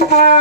Okay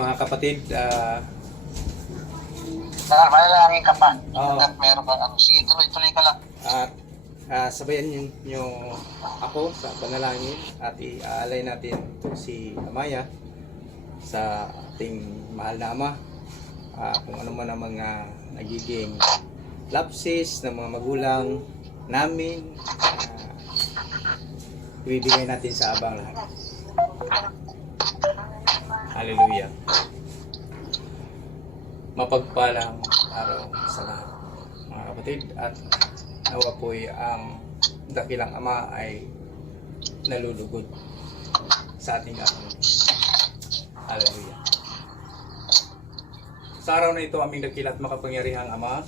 mga kapatid, Manalangin ka pa. Oo. At meron ka ano. Sige, tuloy ka lang. sabayan niyo ako sa panalangin at iaalay natin ito si Amaya sa ating mahal na ama. Kung ano man ang mga nagiging lapses ng mga magulang namin, ibibigay natin sa abang lahat. Hallelujah. Mapagpalang araw sa lahat mga kapatid, at nawa po'y ang dakilang ama ay nalulugod sa ating araw. Hallelujah. Sa araw na ito, aming dakila at makapangyarihang Ama,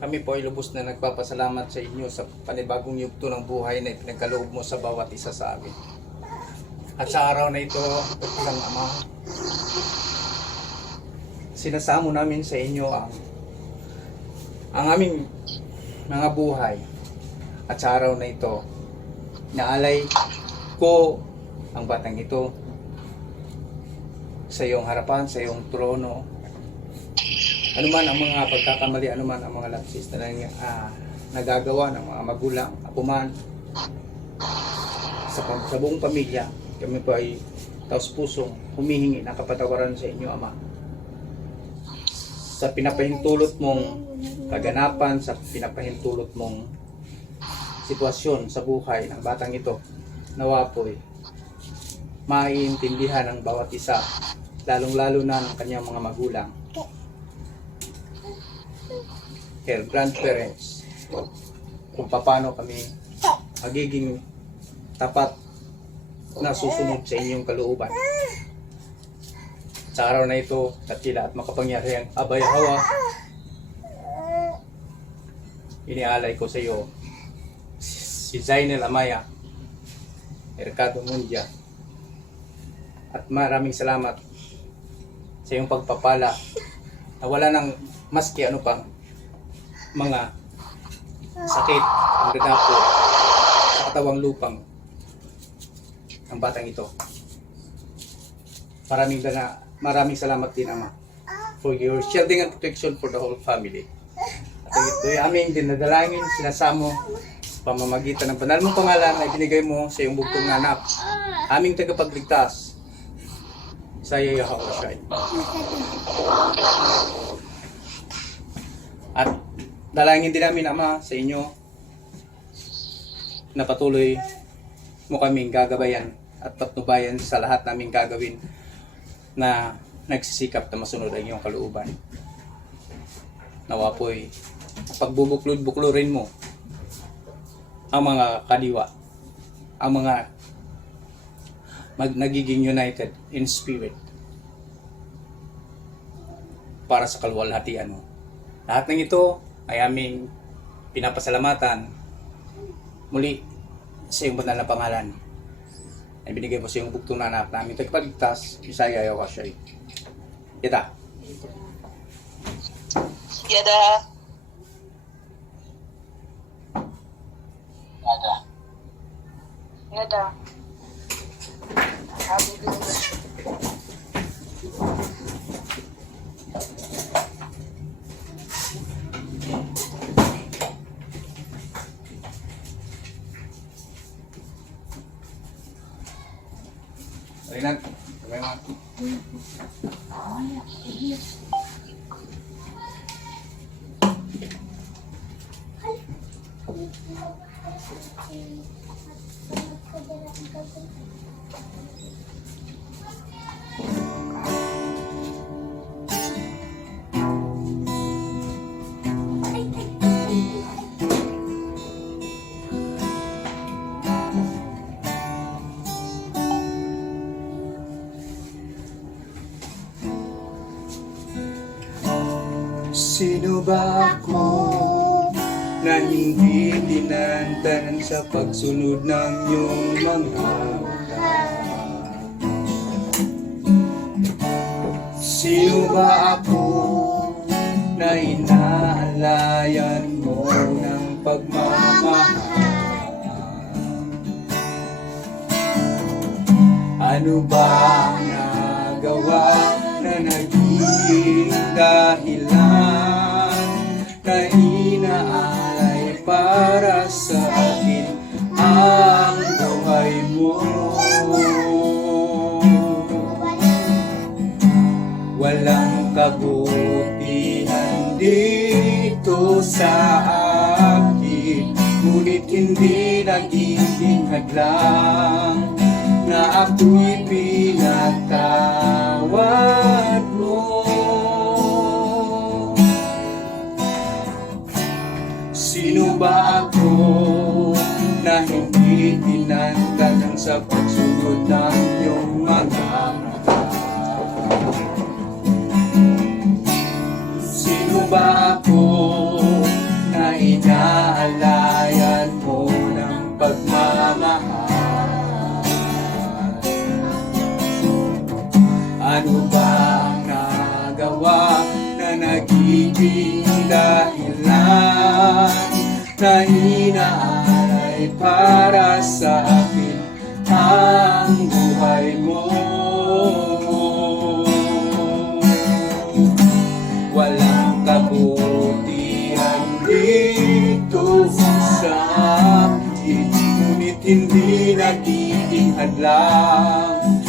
kami po ay lubos na nagpapasalamat sa inyo sa panibagong yugto ng buhay na ipinagkaloob mo sa bawat isa sa amin. At sa araw na ito, dakilang Ama, sinasamo namin sa inyo ang aming mga buhay. At sa araw na ito, naalay ko ang batang ito sa iyong harapan, sa iyong trono. Anuman ang mga pagkakamali, anuman ang mga lapsis na nagagawa ng mga magulang, apo man, sa buong pamilya, kami po ay taos pusong humihingi ng kapatawaran sa inyo, Ama. Sa pinapahintulot mong kaganapan, sa pinapahintulot mong sitwasyon sa buhay ng batang ito, nawa po'y maiintindihan ng bawat isa, lalong-lalo na ng kanyang mga magulang, her grandparents, kung paano kami magiging tapat na susunod sa inyong kalooban. Sa araw na ito, dakila at makapangyarihang Abay Hawa, inialay ko sa iyo si Zainel Amaya, Mercado Mundia, at maraming salamat sa iyong pagpapala na wala nang maski ano pang mga sakit ang dadapo sa katawang lupang ng batang ito. Maraming salamat din, Ama, for your shielding and protection for the whole family. At ito'y aming dinadalangin, sinasamo pamamagitan ng banal mong pangalan na ibinigay mo sa iyong bugtong na anak, aming tagapagligtas, sa iyo, Yahawashi. At dalangin din namin, Ama, sa inyo na patuloy mo kaming gagabayan at patnubayan sa lahat naming gagawin na nagsisikap na masunod ang iyong kalooban. Nawa po'y pagbubuklod-buklurin mo ang mga kadiwa, ang mga nagiging united in spirit para sa kaluwalhatian mo. Lahat ng ito ay aming pinapasalamatan muli sa iyong banal na pangalan na binigay mo sa iyong bugtong na anak namin tagapagligtas, Isaiah Yahawashi. Yada. Yada. Yada. Yada. Tingnan. Kamay mo. Sino ba ako na hindi tinantanan sa pagsunod ng iyong mga utak? Sino ba ako na inaalayan mo ng pagmamahal? Ano ba ang nagawa na naging dahilan na inaalay para sa akin ang buhay mo? Walang kabutihan dito sa akin, ngunit hindi nagiging hadlang na ako'y pinatawad mo. Sino ba ako na hindi tinantanan sa pagsunod ng iyong mga mata? Sino ba ako na inaalayan mo ng pagmamahal? Ano ba ang nagawa na nagiging dahilan na inaalay para sa akin ang buhay mo? Walang kabutihan dito sa akin, ngunit hindi nagiging hadlang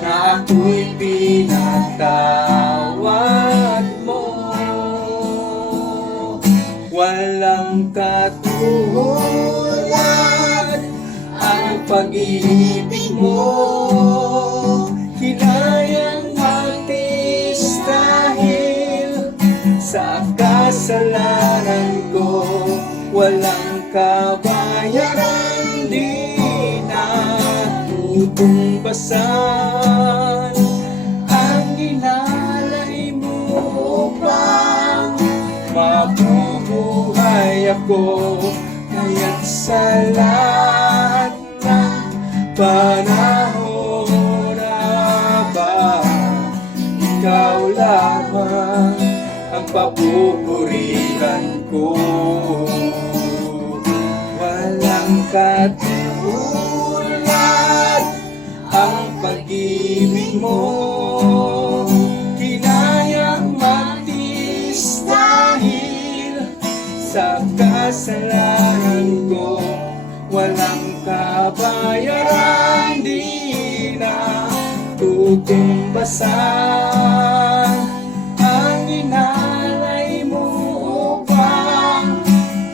na ako'y pinatawad mo. Walang katulad ang pag-ibig mo, hinayang magtiis dahil sa kasalanan ko. Walang kabayaran, di na tutumbasan ang inalay mo upang mabubuhay ako. Kaya't sa lahat ng panahon ba, ikaw lamang ang papupurihan ko. Walang katulad ang pag-ibig mo, kinayang magtiis dahil sa kasalanan ko. Walang kabayaran, di na tutumbasan ang inalay mo upang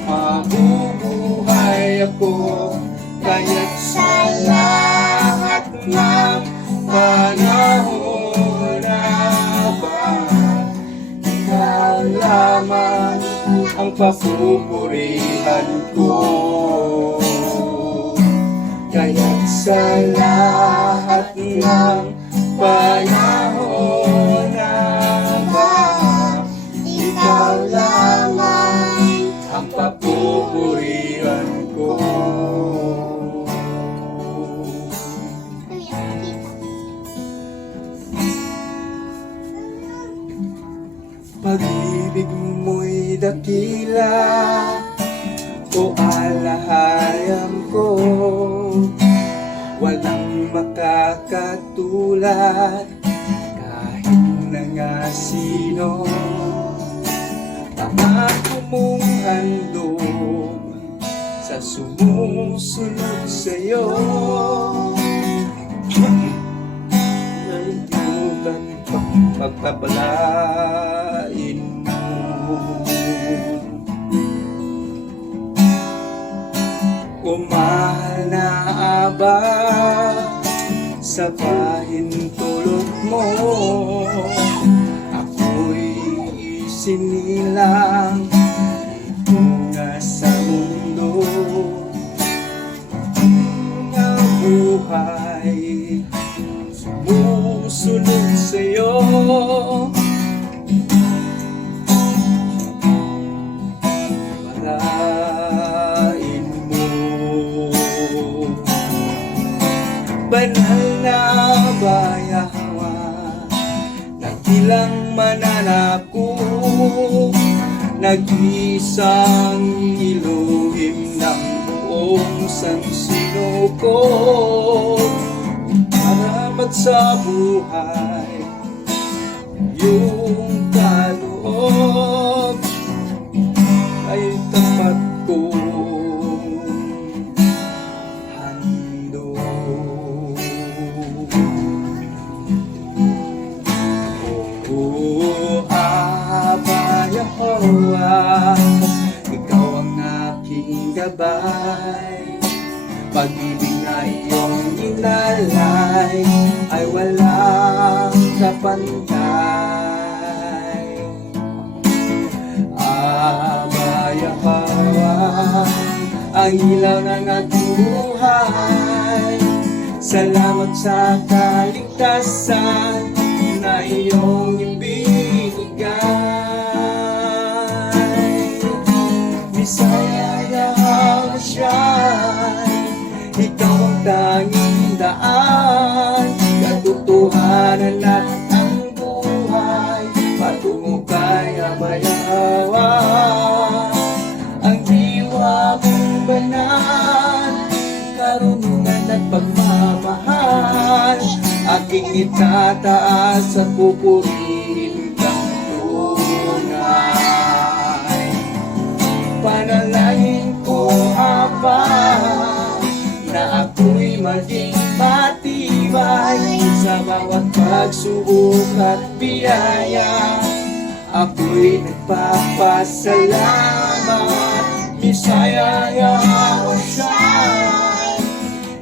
mabubuhay ako. Kaya't sa lahat ng panahon ba, ikaw lamang ang papupurihan ko. Kaya't sa lahat ng panahon ba, ikaw lamang ang papupurihan ko. Pag-ibig mo'y dakila o alahayam ko, walang makakatulad kahit na nga sino. Pangako mong handog sa sumusunod sa'yo. pagpapalain mo. O mahal na aba, sa pahintulot mo ako'y isinilang nga sa mundo. Ang buhay sumusunod sa'yo, malain mo. Banal na bayawa, nagkilang mananako, nag-isang iluhim ng buong sansino ko. Salamat sa buhay, yung kaloob ay tapat kong handog. O Aba Yahawa, ikaw ang aking gabay. Pag-ibig na iyong inalay ay walang kapantay. Aba Yahawa, ang ilaw ng aking buhay. Salamat sa kaligtasan na iyong ibinigay. Bisaya Yahawa siya'y ikaw ang tanging daan, katotohanan at ang buhay, patungo kay Aba Yahawa. Ang diwa mong banal, karunungan at pagmamahal, aking itataas at pupurihin kang tunay. Panalangin ko, Aba, na ako'y maging matibay sa bawat pagsubok at biyaya. Ako'y nagpapasalamat, Bisaya Yahawa siya'y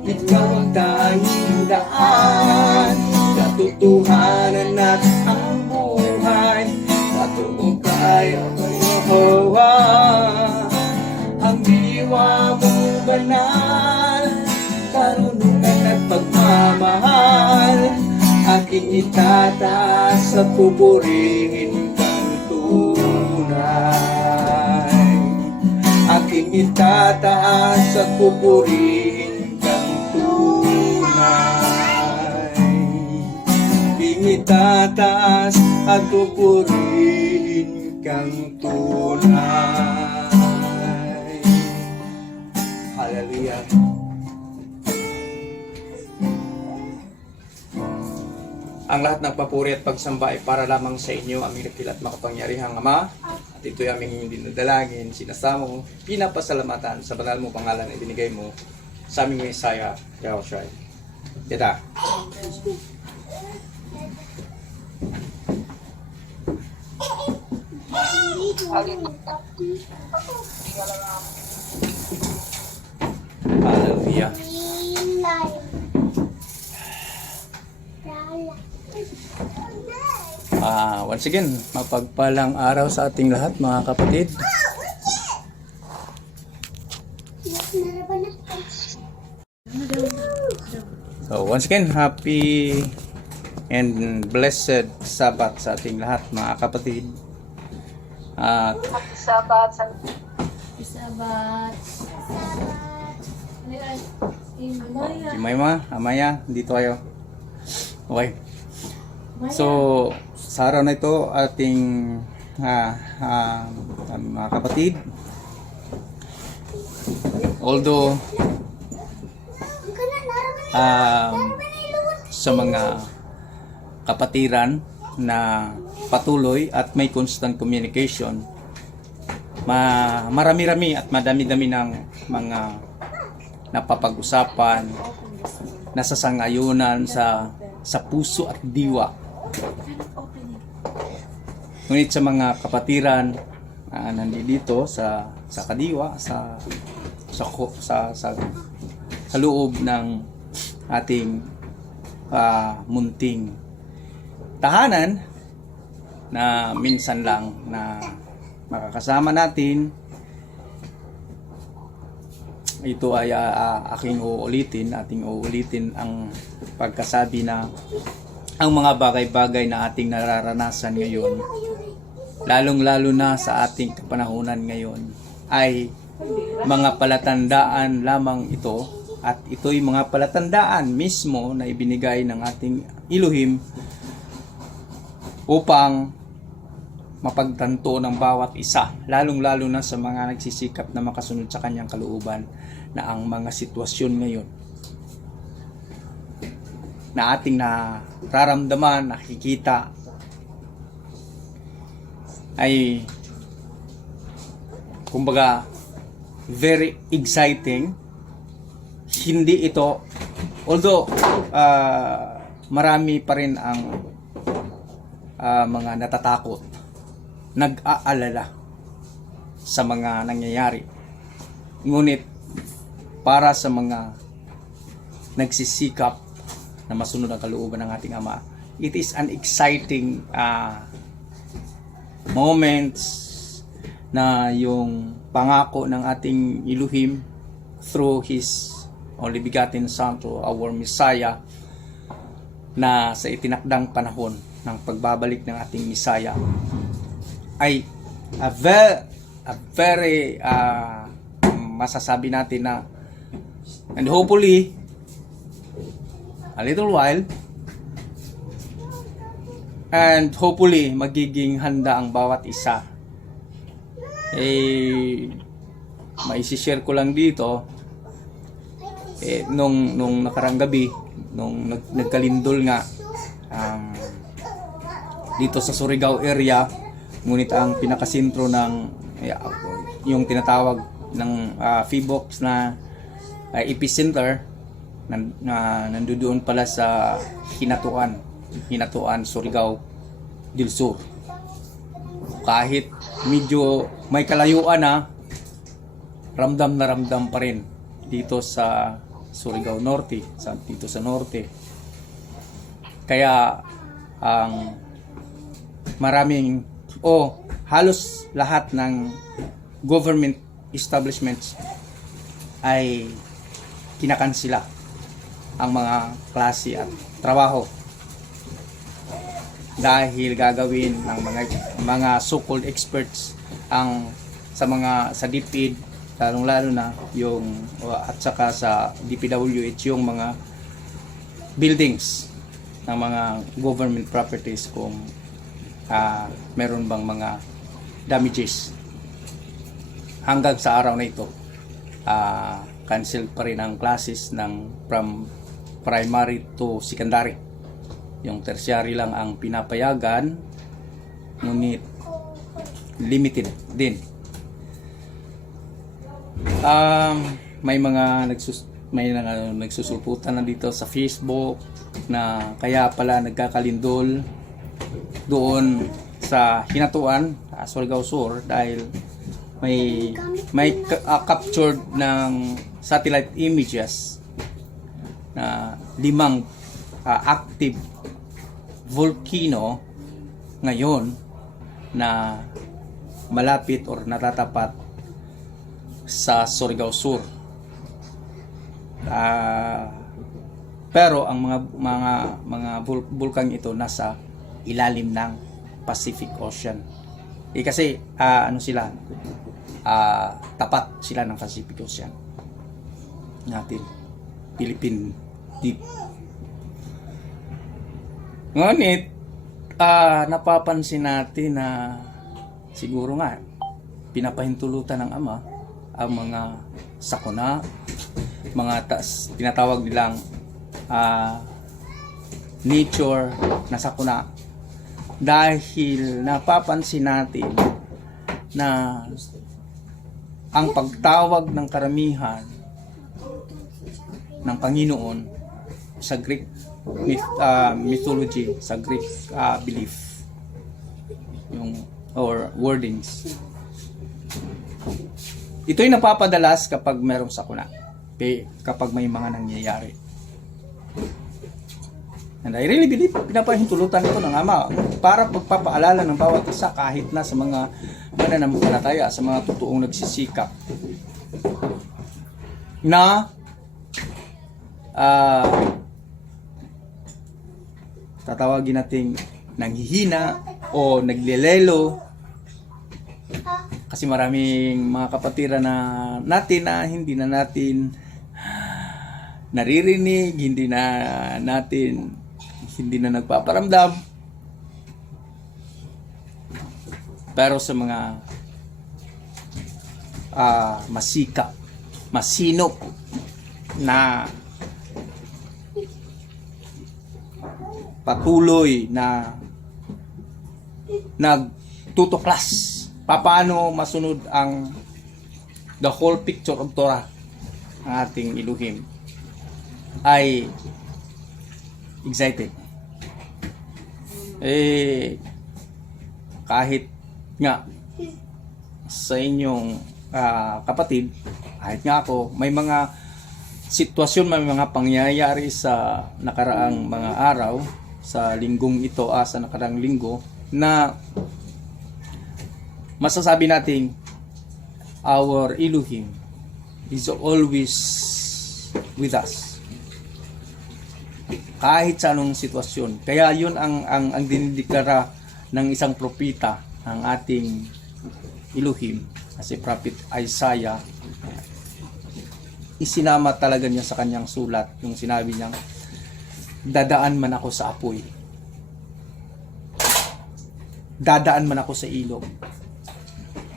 ikaw ang tanging daan, katotohanan at ang buhay, patungo kay Aba Yahawa. Ang diwa mong banal, karunungan at pagmamahal, aking itataas at pupurihin kang tunay. Aking itataas at pupurihin kang tunay. Aking itataas at pupurihin kang tunay. Hallelujah. Ang lahat ng papuri at pagsamba ay para lamang sa inyo, aming dakil at makapangyarihang Ama. At ito'y aming dinadalangin, sinasamo, pinapasalamatan sa banal mo pangalan na ibinigay mo sa aming Messiah, Yahushua. Yata. Hallelujah. Once again, mapagpalang araw sa ating lahat, mga kapatid. So once again, happy and blessed Sabbath sa ating lahat, mga kapatid. At Sabat. si Mayma, Amaya, dito kayo. Okay. So, sa araw na ito, ating mga kapatid, although sa mga kapatiran na patuloy at may constant communication, marami-rami at madami-dami ng mga napapag-usapan, nasasangayunan sa puso at diwa Ngunit sa mga kapatiran nandito sa Kadiwa, sa loob ng ating munting tahanan na minsan lang na makakasama natin, ito ay ating uulitin ang pagkasabi na ang mga bagay-bagay na ating nararanasan ngayon, lalong-lalo na sa ating kapanahunan ngayon, ay mga palatandaan lamang ito, at ito'y mga palatandaan mismo na ibinigay ng ating Elohim upang mapagtanto ng bawat isa, lalong-lalo na sa mga nagsisikap na makasunod sa kanyang kalooban, na ang mga sitwasyon ngayon na ating nararamdaman, nakikita, ay kumbaga very exciting. Hindi ito, although marami pa rin ang mga natatakot, nag-aalala sa mga nangyayari, ngunit para sa mga nagsisikap na masunod ang kalooban ng ating Ama, it is an exciting moments na yung pangako ng ating Elohim through His only begotten Son, to our Messiah, na sa itinakdang panahon ng pagbabalik ng ating Messiah ay a very masasabi natin na, and hopefully a little while, and hopefully magiging handa ang bawat isa. Maisishare ko lang dito, nung nakarang gabi, nung nagkalindol nga dito sa Surigao area, ngunit ang pinakasentro ng yung tinatawag ng Phibox na epicenter nandoon pala sa Hinatuan, Surigao del Sur. Kahit medyo may kalayuan ramdam na ramdam pa rin dito sa Surigao Norte, dito sa norte. Kaya ang maraming halos lahat ng government establishments ay kinakansila ang mga klase at trabaho dahil gagawin ng mga so-called experts sa DepEd, lalong-lalo na yung at saka sa DPWH, yung mga buildings ng mga government properties, kung meron bang mga damages. Hanggang sa araw na ito, cancel pa rin ang classes from primary to secondary. Yung tertiary lang ang pinapayagan, ngunit limited din. May mga nagsusuputan na dito sa Facebook na kaya pala nagkakalindol doon sa Hinatuan, Surigao Sur, dahil may captured ng satellite images na 5 active volcano ngayon na malapit or natatapat sa Surigao Sur. Pero ang mga bulkan ito nasa ilalim ng Pacific Ocean. Kasi tapat sila ng Pacific Ocean natin, Philippine Deep. Ngunit napapansin natin na siguro nga pinapahintulutan ng Ama ang mga sakuna, tinatawag nilang nature na sakuna, dahil napapansin natin na ang pagtawag ng karamihan ng Panginoon sa Greek mythology, sa Greek belief, yung or wordings. Ito'y napapadalas kapag merong sakuna. Kapag may mga nangyayari. And I really believe, pinapahintulutan ito ng Ama para pagpapaalala ng bawat isa kahit na sa mga mananampalataya, sa mga totoong nagsisikap na tatawagin nating nanghihina o naglilelo, kasi maraming mga kapatira na natin na hindi na natin naririnig, hindi na nagpaparamdam. Pero sa mga masikap, masinop na patuloy na nagtutuklas paano masunod ang the whole picture of Torah ng ating Elohim, ay excited. Kahit nga sa inyong kapatid, kahit nga ako, may mga sitwasyon, may mga pangyayari sa nakaraang mga araw, sa linggong ito, sa nakaraang linggo, na masasabi nating our Elohim is always with us. Kahit sa anong sitwasyon. Kaya yun ang dinideklara ng isang propeta ng ating Elohim, si Prophet Isaiah. Isinama talaga niya sa kanyang sulat yung sinabi niyang, dadaan man ako sa apoy, dadaan man ako sa ilog,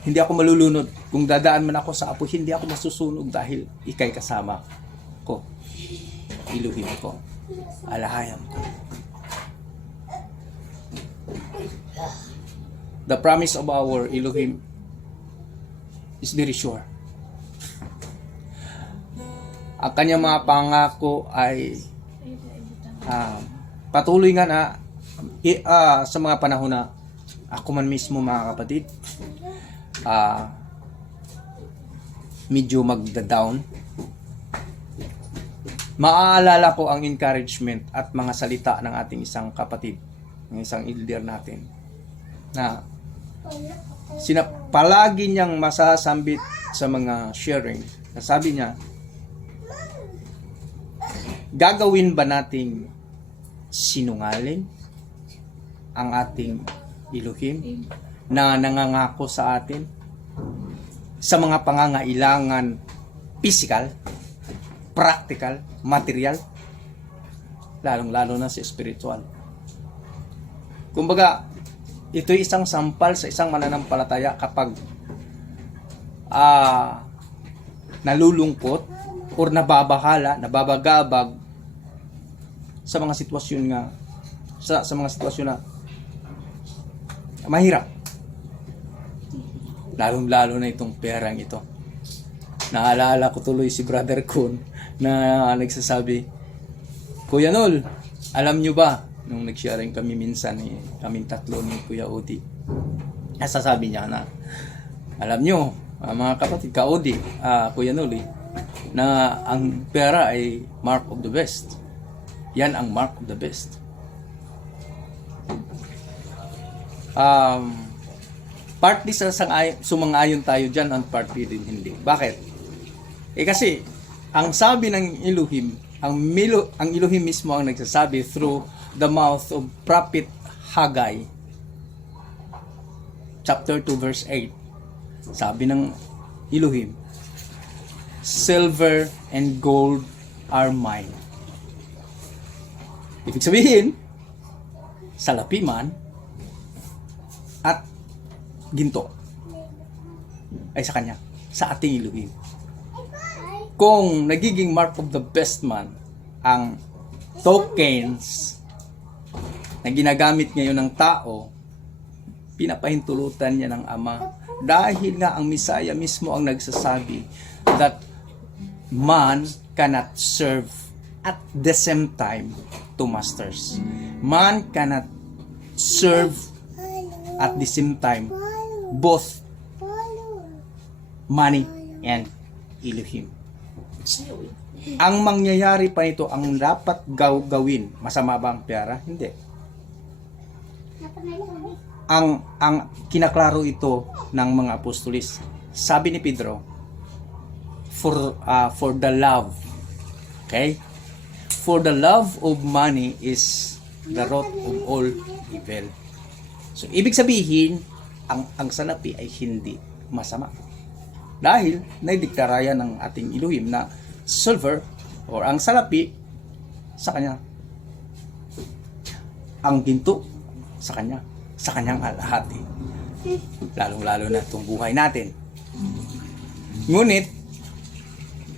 hindi ako malulunod. Kung dadaan man ako sa apoy, hindi ako masusunog dahil ikay kasama ko. Elohim ko, alahayam ko. The promise of our Elohim is very sure. Ang kanyang mga pangako ay patuloy nga na sa mga panahon na ako man mismo, mga kapatid, medyo magda-down, maaalala ko ang encouragement at mga salita ng ating isang kapatid, ng isang elder natin, na palagi niyang masasambit sa mga sharing. Sabi niya, gagawin ba nating sinungaling ang ating Elohim na nangangako sa atin sa mga pangangailangan physical, practical, material, lalong-lalo na sa spiritual? Kumbaga, ito'y isang sampal sa isang mananampalataya kapag nalulungkot or nababahala, nababagabag sa mga sitwasyon nga, sa mga sitwasyon na mahirap. Lalong-lalo na itong perang ito. Naalala ko tuloy si Brother Kun na nagsasabi, Kuya Nol, alam nyo ba, nung nag-sharing kami minsan, kaming tatlo ni Kuya Odi, nasasabi niya na, alam nyo, mga kapatid, Ka-Odi, Kuya Nol, na ang pera ay mark of the best. Yan ang mark of the best. Partly sumang-ayon tayo dyan, and partly din hindi. Bakit? Kasi ang sabi ng Elohim, ang Elohim mismo ang nagsasabi through the mouth of Prophet Haggai, chapter 2 verse 8. Sabi ng Elohim, silver and gold are mine. Ibig sabihin, salapi man at ginto ay sa kanya, sa ating Elohim. Kung nagiging mark of the best man ang tokens na ginagamit ngayon ng tao, pinapahintulutan niya ng Ama, dahil nga ang Messiah mismo ang nagsasabi that man cannot serve at the same time two masters. Man cannot serve at the same time both money and Elohim. Ang mangyayari pa nito, ang dapat gawin, masama ba ang pera? Hindi. Ang kinaklaro ito ng mga apostolis. Sabi ni Pedro, for the love, okay? For the love of money is the root of all evil. So, ibig sabihin, ang salapi ay hindi masama. Dahil, naideklara yan ng ating Elohim na silver or ang salapi sa kanya. Ang ginto sa kanya. Sa kanyang alahati. Lalong-lalo na itong buhay natin. Ngunit,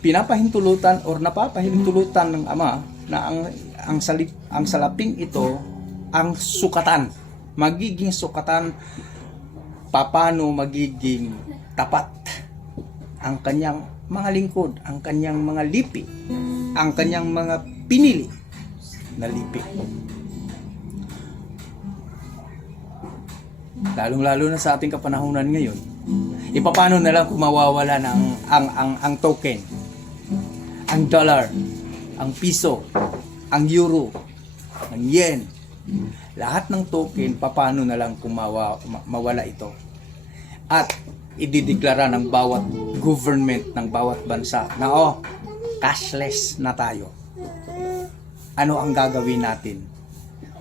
pinapahintulutan or napapahintulutan ng Ama na ang salaping ito ang sukatan. Magiging sukatan paano magiging tapat ang kanyang mga lingkod, ang kanyang mga lipi, ang kanyang mga pinili na lipi. Lalong-lalo na sa ating kapanahunan ngayon, ipapano na lang kung mawawala na ang token, ang dollar, ang piso, ang euro, ang yen, lahat ng token, papano na lang kung mawala ito. At idideklara ng bawat government, ng bawat bansa na cashless na tayo. Ano ang gagawin natin?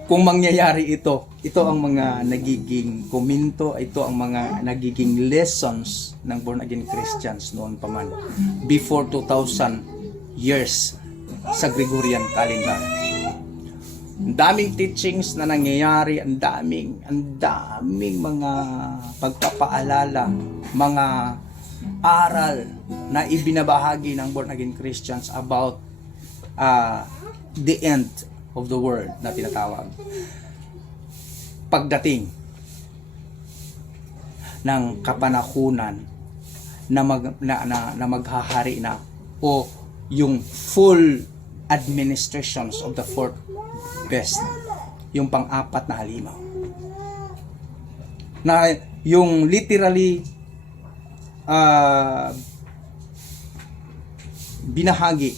Kung mangyayari ito ang mga nagiging komento, ito ang mga nagiging lessons ng born again Christians noon pa man, before 2,000 years sa Gregorian calendar. Ang daming teachings na nangyayari, ang daming mga pagpapaalala, mga aral na ibinabahagi ng born again Christians about the end of the world na tinatawag. Pagdating ng kapanahunan na maghahari na o yung full administrations of the fourth best, yung pang-apat na halimaw, na yung literally binahagi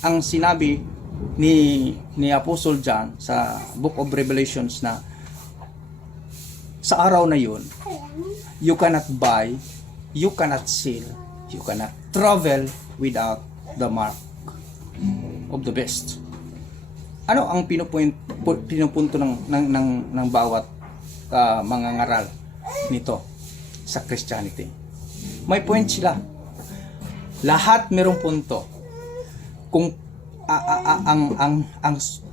ang sinabi ni Apostle John sa Book of Revelations na sa araw na yun, you cannot buy, you cannot sell, you cannot travel without the mark of the beast. Ano ang pinupunto ng bawat mga ngaral nito sa Christianity? May point sila. Lahat merong punto. Kung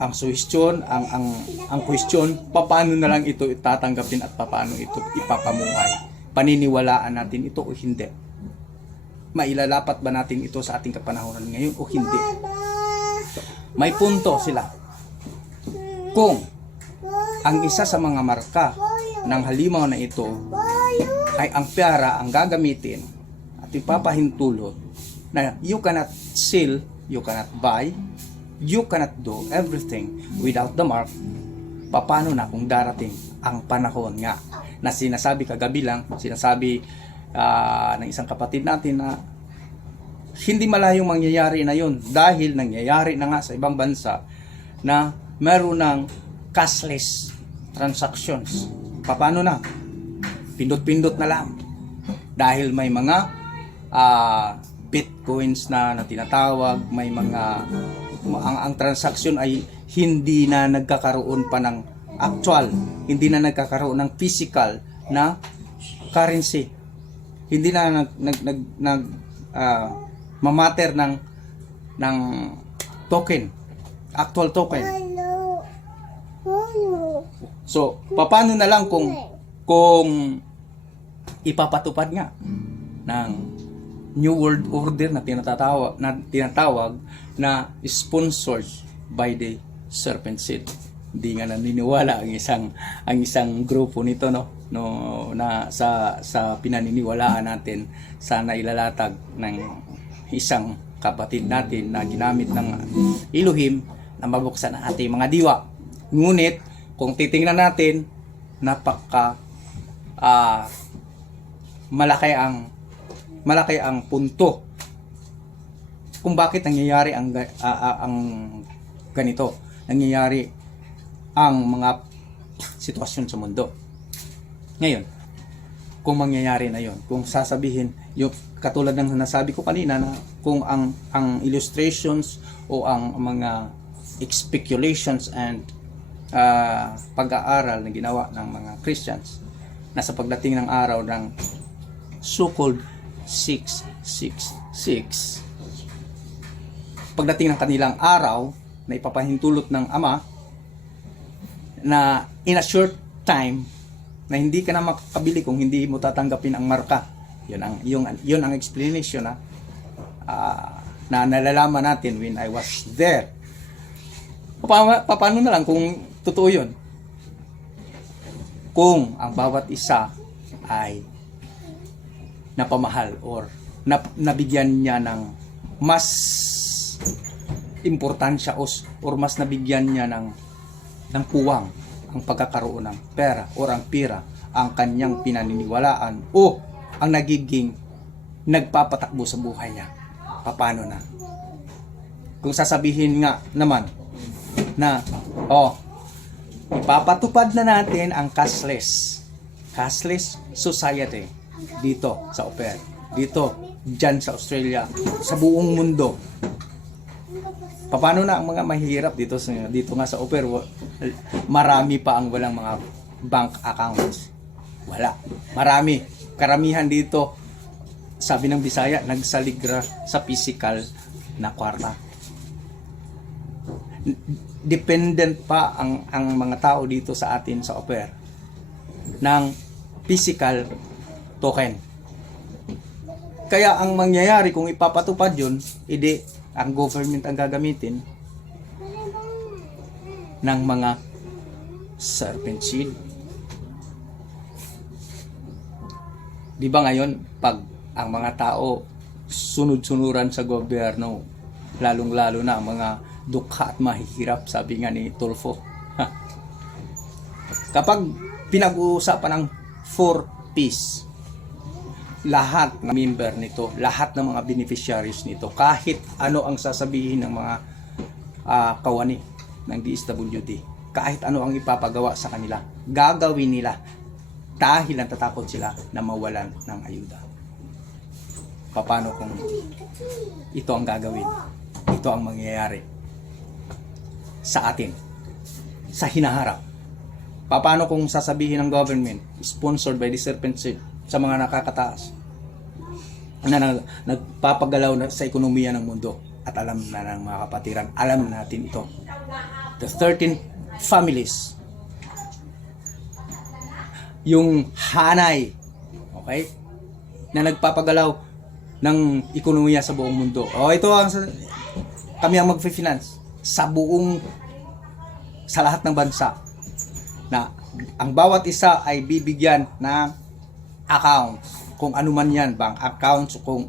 ang suhestyon, ang question, paano na lang ito itatanggapin at paano ito ipapamuhay? Paniniwalaan natin ito o hindi? Mailalapat ba natin ito sa ating kapanahunan ngayon o hindi? May punto sila. Kung ang isa sa mga marka ng halimaw na ito ay ang pera ang gagamitin at ipapahintulot na you cannot sell, you cannot buy, you cannot do everything without the mark, paano na kung darating ang panahon nga na sinasabi kagabi lang, sinasabi ng isang kapatid natin na hindi malayong mangyayari na yun dahil nangyayari na nga sa ibang bansa na meron ng cashless transactions. Paano na? Pindot-pindot na lang. Dahil may mga bitcoins na tinatawag, may mga ang transaction ay hindi na nagkakaroon pa ng actual, hindi na nagkakaroon ng physical na currency. Hindi na mamatter ng token, actual token. So, paano na lang kung ipapatupad nga ng New World Order na tinatawag na sponsored by the serpent seed. Hindi nga naniniwala ang isang grupo nito na sa pinaniniwalaan natin sa nailalatag ng isang kapatid natin na ginamit ng Elohim na mabuksan ang ating mga diwa. Ngunit kung titingnan natin, napaka ah, malaki ang punto kung bakit nangyayari ang ganito. Nangyayari ang mga sitwasyon sa mundo. Ngayon, kung mangyayari na yon, kung sasabihin, yung katulad ng nasabi ko kanina na kung ang illustrations o ang mga speculations and pag-aaral na ginawa ng mga Christians na sa pagdating ng araw ng so-called 666, pagdating ng kanilang araw na ipapahintulot ng Ama na in a short time na hindi ka na makakabili kung hindi mo tatanggapin ang marka. Yun ang explanation na nalalaman natin when I was there. Paano na lang kung totoo yun? Kung ang bawat isa ay napamahal or nabigyan niya ng mas importansya or mas nabigyan niya ng puwang ang pagkakaroon ng pera or ang pira ang kanyang pinaniniwalaan o ang nagiging nagpapatakbo sa buhay niya. Paano na? Kung sasabihin nga naman na ipapatupad na natin ang cashless society dito sa Oper, dito dyan sa Australia, sa buong mundo. Paano na ang mga mahihirap dito nga sa Oper? Marami pa ang walang mga bank accounts. Wala. Marami. Karamihan dito, sabi ng Bisaya, nagsaligra sa physical na kwarta. Dependent pa ang mga tao dito sa atin sa Oper ng physical token. Kaya ang mangyayari kung ipapatupad yun, edi ang government ang gagamitin ng mga serpent seed. Di ba ngayon, pag ang mga tao sunod-sunuran sa gobyerno, lalong-lalo na ang mga dukha at mahihirap, sabi nga ni Tulfo. Kapag pinag-uusapan ng 4Ps, lahat ng member nito, lahat ng mga beneficiaries nito, kahit ano ang sasabihin ng mga kawani ng DSWD, kahit ano ang ipapagawa sa kanila, gagawin nila dahil natatakot sila na mawalan ng ayuda. Paano kung ito ang gagawin? Ito ang mangyayari sa atin, sa hinaharap. Paano kung sasabihin ng government, sponsored by the serpent seed, sa mga nakakataas, na nagpapagalaw na sa ekonomiya ng mundo, at alam na ng mga kapatiran, alam natin ito. The 13 families, yung hanay, okay, na nagpapagalaw ng ekonomiya sa buong mundo. Ito ang kami ang magfi-finance sa lahat ng bansa, na ang bawat isa ay bibigyan ng accounts, kung ano man yan, bank accounts, kung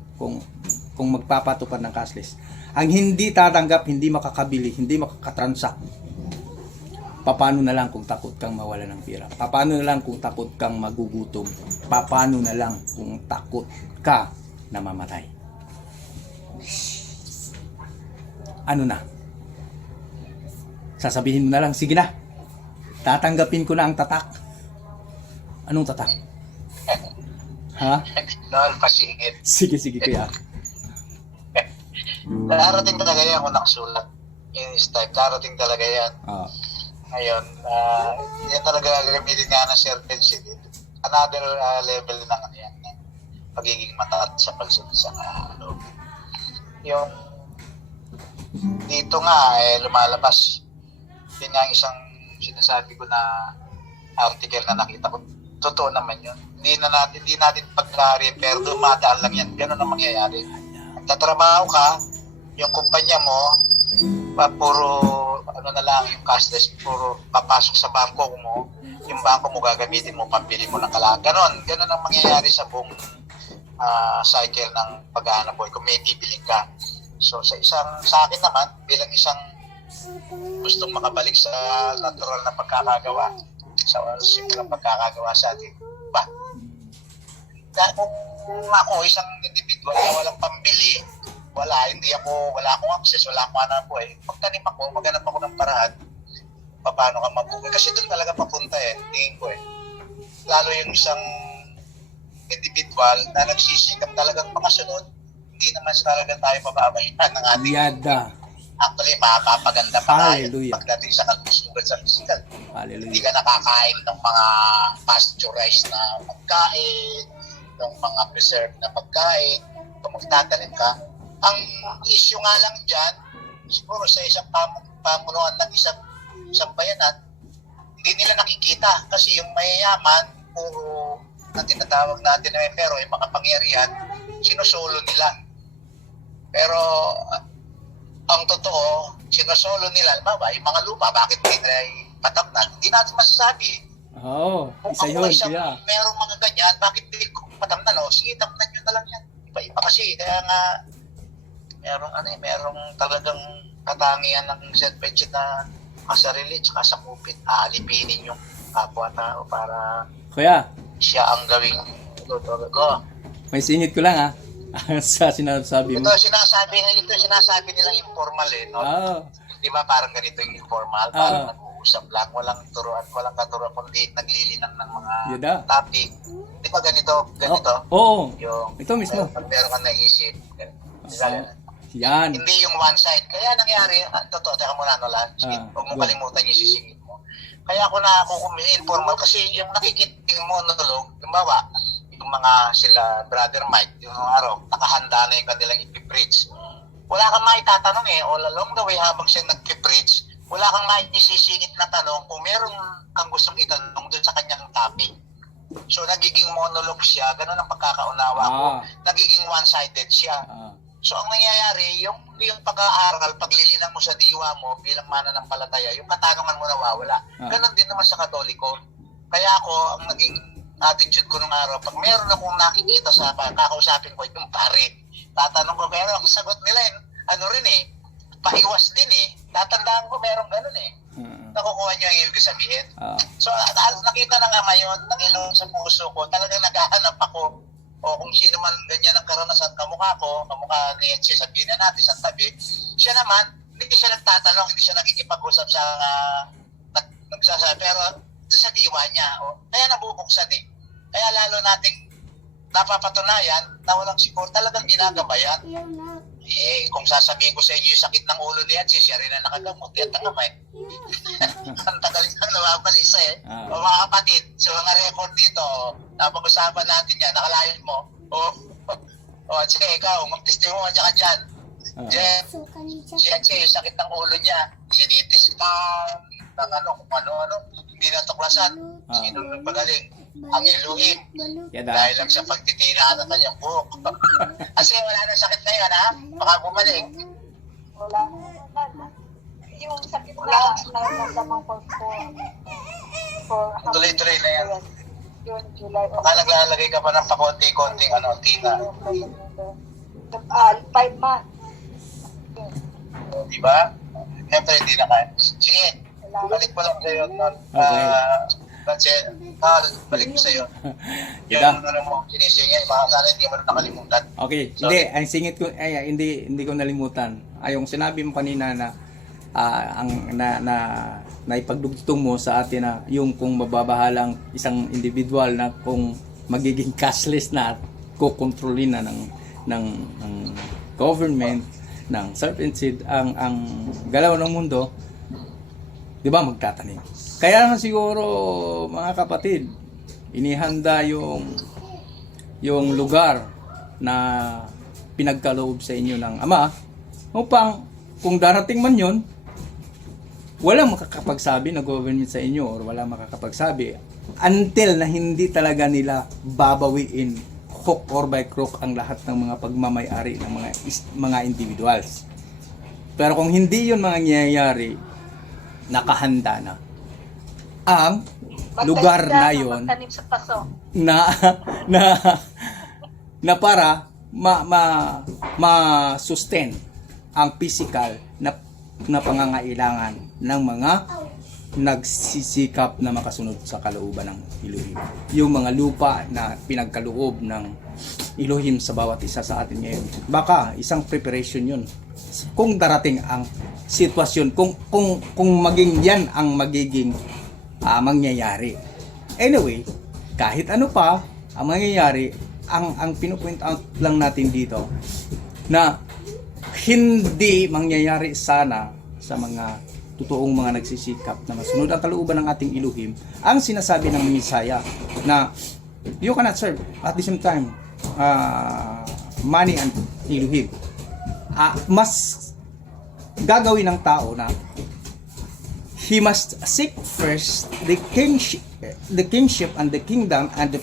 magpapatupad ng cashless. Ang hindi tatanggap, hindi makakabili, hindi makakatransact. Paano na lang kung takot kang mawala ng pera? Paano na lang kung takot kang magugutom? Paano na lang kung takot ka na mamatay? Ano na? Sasabihin mo na lang, sige na, tatanggapin ko na ang tatak. Anong tatak? Ha? Noel pasingit. Sige, kuya. Darating talaga yan kung nakasulat. In this time, darating talaga yan. Ngayon, yan talaga gagamitin nga ng serpent seed. Another level ng yan, ng pagiging mataat sa pagsunod sa loob. Yung dito nga, lumalabas. Yun nga isang sinasabi ko na article na nakita ko. Totoo naman yun. Hindi natin pagka-repair, dumadaan lang yan. Ganun ang mangyayari. Tatrabaho ka, yung kumpanya mo, puro ano na lang, yung cashless, puro papasok sa bangko mo, yung bangko mo gagamitin mo, pambili mo ng kalahat. Ganun ang mangyayari sa buong cycle ng pag-ahanap buhay kung may bibiling ka. So sa akin naman, bilang isang gustong makabalik sa natural na pagkakagawa, sa simulang pagkakagawa sa atin, kung ako isang individual na walang pambili, wala akong access, wala akong hanap buhay. Pagtanim ako, maghanap ako ng paraan paano ka mabuhay. Kasi doon talaga papunta tingin ko Lalo yung isang individual na nagsisikap talagang makasunod, hindi naman talaga tayo pababayaan ng ating Yada. actually makakapaganda pa tayo Hallelujah. pagdating sa kalusugan sa physical. Hindi Hallelujah. ka nakakain ng mga pasteurized na pagkain, ng mga preserved na pagkain. Kung magtatanim ka, ang issue nga lang dyan, siguro sa isang pamunuan ng isang bayanan, hindi nila nakikita kasi yung mayayaman, puro na tinatawag natin na pero yung makapangyarihan, sinusolo nila. Pero ang totoo, sinusolo nila, yung mga lupa, bakit hindi nila patapnan? Hindi natin masasabi. Oo, isa Kung yun, ako isang kuya. merong mga ganyan, bakit hindi ko patamnan? Sige, tamnan nyo na lang yan. Iba-iba kasi. Kaya nga, merong talagang katangian ng self-edge na kasarili tsaka sa kupit. Aalipinin yung kapwa-tao para Kuya, siya ang gawing go. may singit ko lang ha. Sa sinasabi mo. Ito sinasabi nilang informal no? Oo. Di ba parang ganito yung informal, parang nag-uusap lang, walang turuan, walang katuruan, kundi naglilinang ng mga Yada. topic. Di ba ganito? Oo. Yung Ito mismo. meron kang naisip. Yan. Hindi yung one side. Kaya nangyari, totoo, teka muna Nolan, huwag mo go. kalimutan yung sisingit mo. Kaya ako na informal kasi yung nakikiting monologue, lumbawa, yung mga sila Brother Mike, yung araw, nakahanda na yung kanilang ipipreach. Wala kang maitatanong all along the way habang siya nagpipreach, wala kang maisisingit na tanong kung meron kang gustong itanong dun sa kanyang topic. So nagiging monologue siya, ganun ang pagkakaunawa ko. Nagiging one-sided siya. So ang nangyayari, yung pag-aaral, paglilinang mo sa diwa mo bilang mananampalataya, yung katanungan mo nawawala. Ganon din naman sa Katoliko. Kaya ako, ang naging attitude ko nung araw, pag meron akong nakikita sa kakausapin ko, yung pare, tatanong ko, pero ang sagot nila, paiwas din Tatandaan ko, meron ganun Nakukuha niyo ang ibig sabihin. So, nakita ng ama yun, nangilong sa puso ko, talagang naghahanap ako, o kung sino man ganyan ang karanasan, kamukha ni Etche, sabihin na natin sa tabi, siya naman, hindi siya nagtatanong, hindi siya nakikipag-usap sa nagsasabi, pero sa diwa niya, kaya nabubuksan Kaya lalo nating napapatunayan na walang siguro talagang ginagabayan. Kung sasabihin ko sa inyo yung sakit ng ulo niya, siya rin na nakagamot, yan tangamay. Ang tagal nang nababalisa O mga kapatid, sa mga record dito, napag-usapan natin yan, nakalain mo. Sige, ikaw, mag-testimony ka dyan. Jen, yung sakit ng ulo niya, sinitis pa ng kung ano, hindi natuklasan. Sino nagpagaling? Ang iluhin. Dahil lang sa pagtitira ng kanyang buhok. Kasi wala na sakit na yan, ha? Baka bumalik. Wala. Yung sakit na naramdaman ko for Tuloy-tuloy na yan. June, July. Baka naglalagay ka pa ng pakonti-konting tina. 5 months. Diba? Siyempre hindi na kaya. Sige, balik ko lang sa'yo. Balik ko sa'yo. Yung mo, sinisingin, baka sana hindi mo na nakalimutan. Okay, hindi, ang singit ko, hindi ko nalimutan. Yung sinabi mo kanina na naipagdugtong mo sa atin na yung kung mababahalang isang individual na kung magiging cashless na at kukontrolin na ng government, ng self-instead ang galaw ng mundo, di ba, magtatanim. Kaya nga siguro, mga kapatid, inihanda yung lugar na pinagkaloob sa inyo ng Ama upang kung darating man yon, walang makakapagsabi na government sa inyo or walang makakapagsabi until na hindi talaga nila babawiin hook or by crook ang lahat ng mga pagmamay-ari ng mga individuals. Pero kung hindi yun mangyayari, nakahanda na ang lugar na yon na para ma-sustain ang physical na pangangailangan ng mga nagsisikap na makasunod sa kalooban ng Elohim. Yung mga lupa na pinagkaloob ng Elohim sa bawat isa sa atin ngayon. Baka isang preparation yun. Kung darating ang sitwasyon, kung maging yan ang magiging mangyayari. Anyway, kahit ano pa ang mangyayari, ang pinupoint out lang natin dito na hindi mangyayari sana sa mga totoong mga nagsisikap na masunod ang kalooban ng ating Elohim ang sinasabi ng Messiah na you cannot serve at the same time money and Elohim. Mas gagawin ng tao na he must seek first the kingship and the kingdom and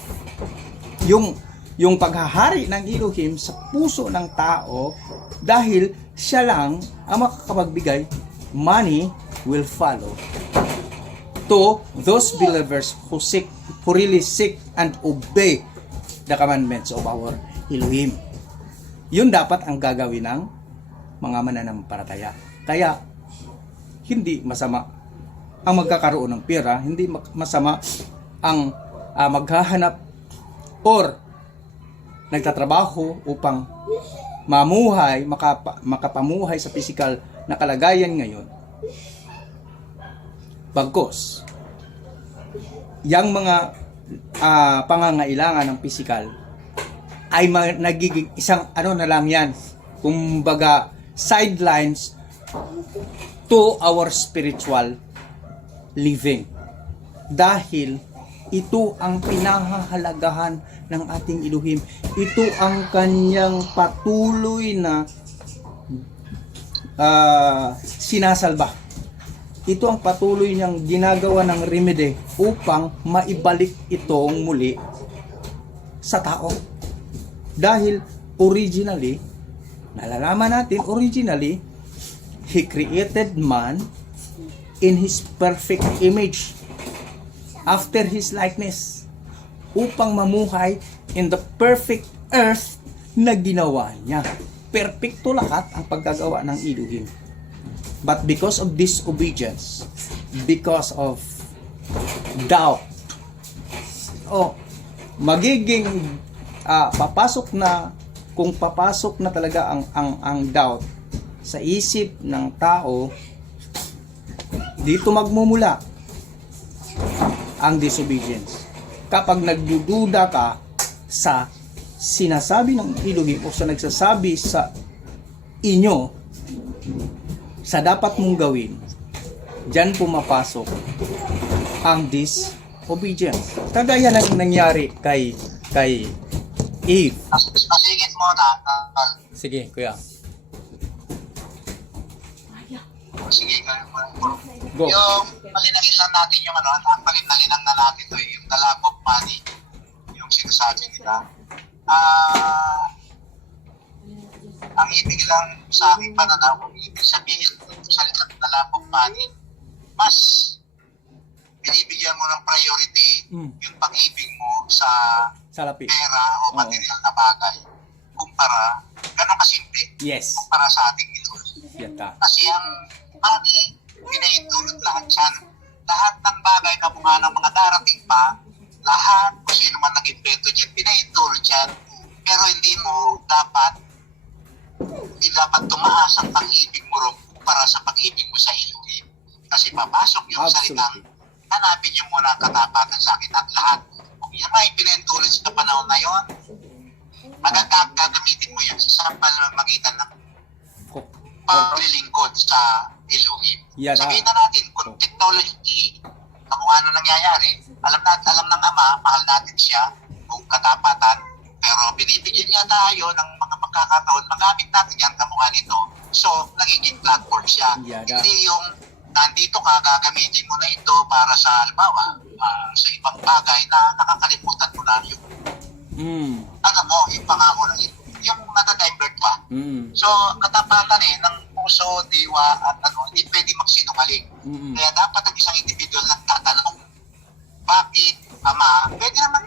yung paghahari ng Elohim sa puso ng tao dahil siya lang ang makakapagbigay. Money will follow to those believers who really seek and obey the commandments of our Elohim. Yun dapat ang gagawin ng mga mananampalataya. Kaya hindi masama ang magkakaroon ng pera, hindi masama ang maghahanap or nagtatrabaho upang mamuhay, makapamuhay sa pisikal na kalagayan ngayon. Bagkus, yang mga pangangailangan ng pisikal ay nagiging isang na lang yan, kumbaga sidelines to our spiritual living. Dahil ito ang pinahahalagahan ng ating Elohim. Ito ang kanyang patuloy na sinasalba. Ito ang patuloy niyang ginagawa ng remedy upang maibalik itong muli sa tao. Dahil originally, nalalaman natin originally, He created man in His perfect image, after His likeness, upang mamuhay in the perfect earth na ginawa niya. Perfecto lahat ang paggagawa ng Elohim. But because of disobedience, because of doubt, magiging kung papasok na talaga ang doubt sa isip ng tao, dito magmumula ang disobedience. Kapag nagdududa ka sa sinasabi ng Elohim o sa nagsasabi sa inyo sa dapat mong gawin, diyan pumapasok ang disobedience. Kagaya ng nangyari kay Eve. Pasigit mo na. Sige, kuya. Sige, Go. yung palinangin lang natin yung ang palinang na natin to, yung the love of money, yung sinasabi nila. Ang ibig lang sa aking pananaw, kung ibig sabihin sa litang the love of money, mas binibigyan mo ng priority yung pag-ibig mo sa Salapi. pera o material na bagay kumpara, ganun kasimple, Yes. kumpara sa ating ito. Yata. Kasi ang money, pinaitulot lahat yan. Lahat ng bagay na bunga ng mga darating pa, lahat, kung sino man nag-invento dyan, pinaitulot yan. Pero hindi dapat tumaas ang pag-ibig mo rin para sa pag-ibig mo sa Elohim. Kasi papasok yung salitang, hanapin niyo muna ang katapatan sa akin at lahat. Kung yan ay pinintulot sa panahon na yon, magagamitin mo yan sa pamamagitan ng paglilingkod sa Elohim. Yan, Sabihin na natin, kung technology, kung ano nangyayari, alam ng Ama, mahal natin siya, kung katapatan, pero binibigyan niya tayo ng mga pagkakataon, magamit natin yan kamukha nito. So, nagiging platform siya. Hindi yung nandito ka, gagamitin mo na ito para sa, halimbawa, sa ibang bagay na nakakalimutan mo na yung yung pangako na yung nadadivert pa. So, katapatan ng puso, diwa, at hindi pwede magsinungaling. Kaya dapat ang isang individual nagtatanong, bakit, Ama, pwede naman,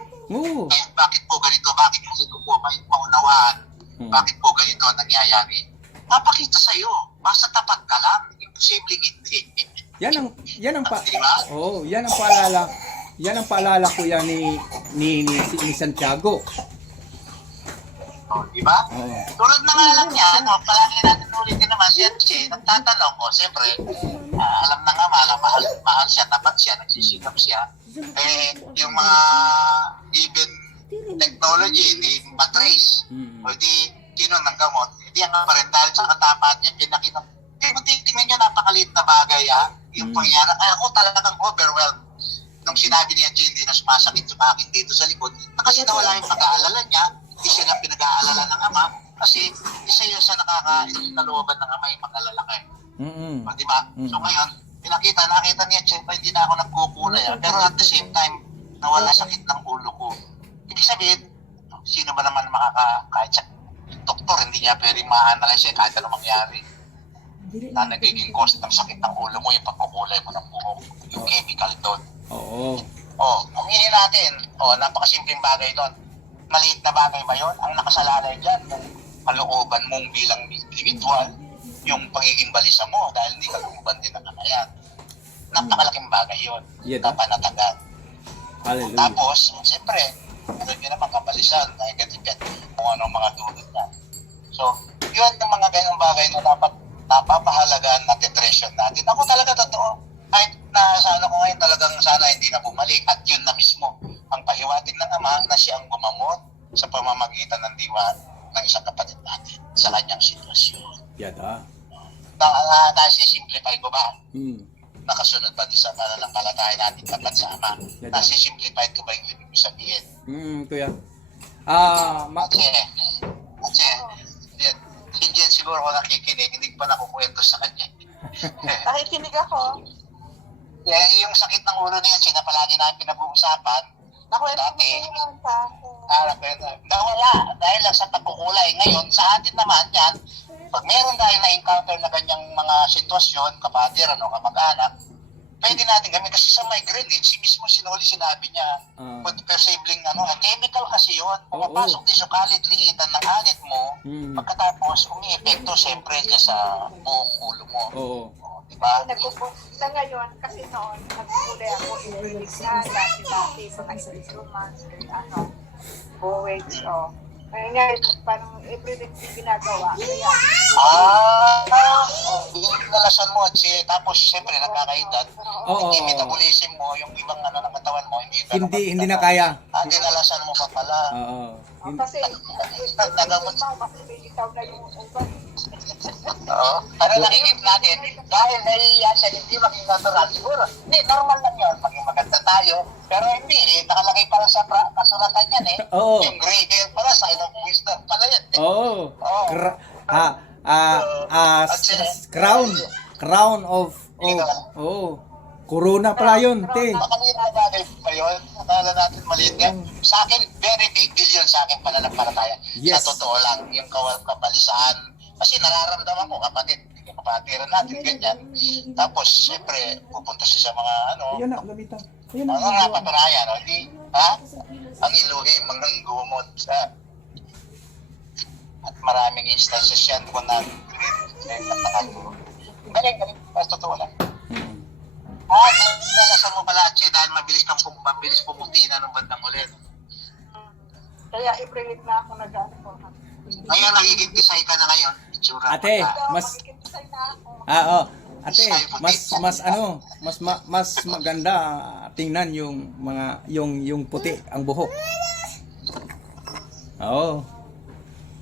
bakit po ganito, bakit hindi ko po maunawaan, bakit po ganito nangyayari. Papakita sa'yo, basta tapat ka lang, imposibleng hindi. yan ang paalala. Yan ang paalala ko yan ni Santiago. Di ba? Oo. Tulad na nga lang yan, palagi natin ulitin naman si nagtatanong ko, siyempre, alam na nga, mahal siya, tapat siya, nagsisikap siya. Yung mga given technology, hindi matrace, o hindi kinon ng gamot, hindi ang pa rin dahil sa katapat niya, pinakita. Kung tingnan nyo, napakaliit na bagay, yung pangyayari. Ako talagang overwhelmed nung sinabi niya, hindi na sumasakit sa akin dito sa likod, kasi nawala yung pag-aalala niya, hindi siya na pinag-aalala ng ama, kasi isa yun sa nakaka-kalooban ng ama yung mag-alala di ba? So ngayon, nakita niya, siyempre hindi na ako nagkukulay, pero at the same time, nawala sakit ng ulo ko. Ibig sabihin, sino ba naman kahit sa doktor, hindi niya pwedeng ma-analyze kahit ano mangyari. Na nagiging cause ng sakit ng ulo mo, yung pagkukulay mo ng buhok, yung chemical doon. Oo. Aminin natin, napakasimpleng bagay doon. Maliit na bagay ba yun? Ang nakasalalay dyan, yung kalooban mong bilang individual, yung pagiging balisa mo, dahil hindi kalooban din ang kanayan. Napakalaking bagay yun. Napanatagan. Hallelujah. Tapos, siyempre, meron yun naman kabalisan, negative yan, kung ano mga dulot niya. So, yun yung mga ganyung bagay na dapat napapahalagaan na titreasyon natin. Ako talaga totoo. Kahit na sana ko ngayon talagang sana hindi na bumalik at yun na mismo ang pahiwatig ng ama na siya ang gumamot sa pamamagitan ng diwa ng isang kapatid natin sa kanyang sitwasyon. Yata. Nasi-simplify ko ba? Nakasunod ba din sa pananampalataya natin dapat sa ama? Nasi-simplify ko ba yung ibig sabihin? Kuya. Kasi hindi siguro ako nakikinig, hindi pa nakukwento sa kanya. Nakikinig ako. Yung sakit ng ulo niya, siya na palagi namin pinag-uusapan. Nakwento mo Dati, naman sa akin. nawala dahil lang sa pagkukulay. Ngayon, sa atin naman yan, pag meron dahil na-encounter na ganyang mga sitwasyon, kapatid, kamag-anak, pwede natin kami kasi sa migraine, si mismo sinabi niya, perceiving chemical kasi yun. Pumapasok din sa kalit-liitan ng anit mo, pagkatapos umi-epekto siyempre sa buong ulo mo. Diba? Sa ngayon, kasi noon, nagkulay ako every week na, dati, mga 2 months, OH, Ngayon nga, parang every week ginagawa. Kaya, nalasan mo at tapos siyempre nagkakaedad, hindi metabolism mo, yung ibang ng katawan mo, Hindi na kaya. Dinalasan mo pa pala. kasi, Nagamot. kasi ikaw na yung uban. Ano nakikita natin, dahil nahihiya siya, hindi maging natural. Siguro, hindi, normal lang yun, maging maganda tayo. Pero hindi, nakalagay pala sa kasulatan yan Yung gray hair pala, sign of wisdom pala yan. Crown of Corona pala yun, te. Makamita bagay pa yun. Akala natin maliit yan. Sa akin, very big deal yun sa akin pananampalataya. Yes. Sa totoo lang, yung kabalisan. Kasi nararamdaman ko, kapatiran natin, ganyan. Tapos, siyempre, pupunta siya sa mga Ayan na, gamitan. ano nga patunayan, hindi, ang Elohim, ang gumot sa at maraming instances yan kung galing, totoo lang. Nalasan mo pala, dahil mabilis pumuti na nung bandang ulit. Kaya every week na ako nag-ano. Ngayon, nagiging desay ka na ngayon. Itsura Ate, pa. Ate, mas maganda tingnan yung yung puti ang buhok.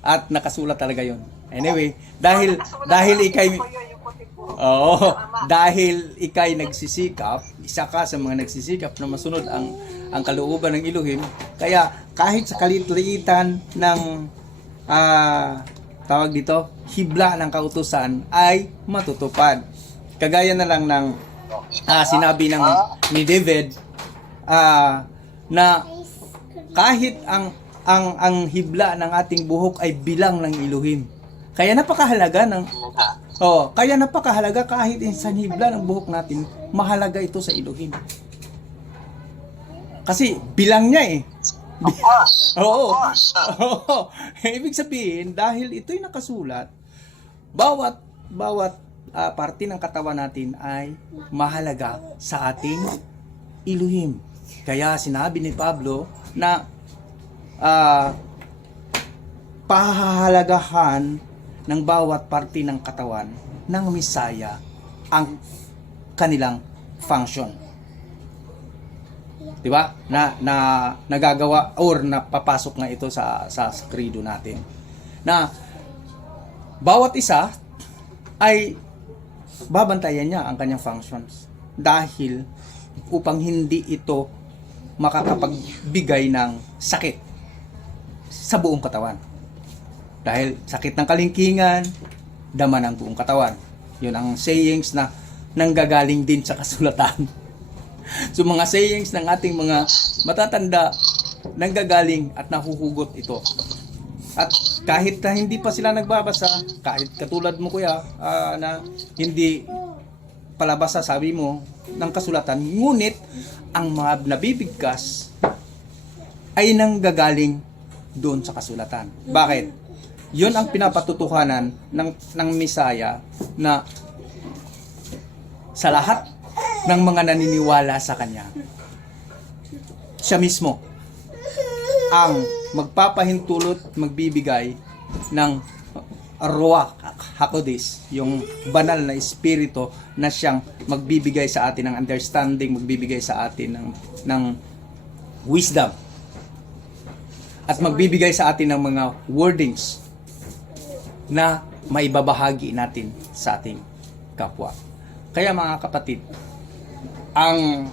At nakasulat talaga 'yon. Anyway, dahil ikay nagsisikap, isa ka sa mga nagsisikap na masunod ang kalooban ng Elohim, kaya kahit sa kalit-liitan ng tawag dito, hibla ng kautusan ay matutupad. Kagaya na lang ng sinabi ni David na kahit ang hibla ng ating buhok ay bilang ng Elohim. Kaya napakahalaga kahit isang hibla ng buhok natin, mahalaga ito sa Elohim. Kasi bilang niya Of course. Ibig sabihin, dahil ito'y nakasulat, bawat parte ng katawan natin ay mahalaga sa ating Elohim. Kaya sinabi ni Pablo na pahahalagahan ng bawat parte ng katawan ng Misaya ang kanilang function. Diba? Na nagagawa or napapasok nga ito sa credo natin. Na bawat isa ay babantayan niya ang kanyang functions dahil upang hindi ito makakapagbigay ng sakit sa buong katawan. Dahil sakit ng kalingkingan, dama ng buong katawan. Yun ang sayings na nanggagaling din sa kasulatan. So mga sayings ng ating mga matatanda, nanggagaling at nahuhugot ito. At kahit na hindi pa sila nagbabasa, kahit katulad mo kuya, na hindi palabasa sabi mo ng kasulatan, ngunit ang mga nabibigkas ay nanggagaling doon sa kasulatan. Bakit? Yun ang pinapatutuhanan ng Misaya na sa lahat ng mga naniniwala sa kanya, siya mismo ang magpapahintulot, magbibigay ng Ruach HaKodesh, yung banal na espiritu na siyang magbibigay sa atin ng understanding, magbibigay sa atin ng wisdom, at magbibigay sa atin ng mga wordings na maibabahagi natin sa ating kapwa. Kaya mga kapatid, ang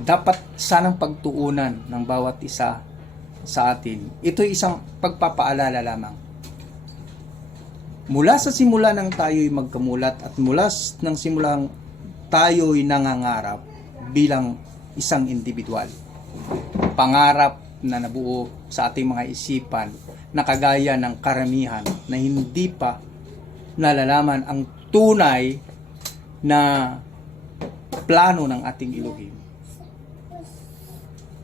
dapat sanang pagtuunan ng bawat isa sa atin, ito ay isang pagpapaalala lamang. Mula sa simula ng tayo'y magkamulat at mula ng simulang tayo'y nangangarap bilang isang individual. Pangarap na nabuo sa ating mga isipan na kagaya ng karamihan na hindi pa nalalaman ang tunay na plano ng ating Elohim.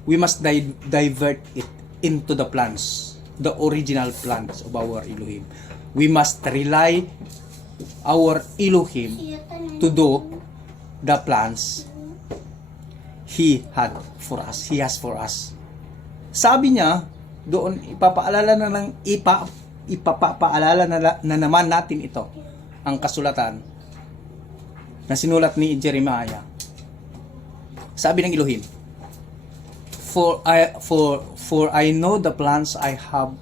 We must divert it into the plans, the original plans of our Elohim. We must rely our Elohim to do the plans He had for us. He has for us. Sabi niya, doon ipapaalala na naman natin ito, ang kasulatan na sinulat ni Jeremiah. Sabi ng Elohim, For I know the plans I have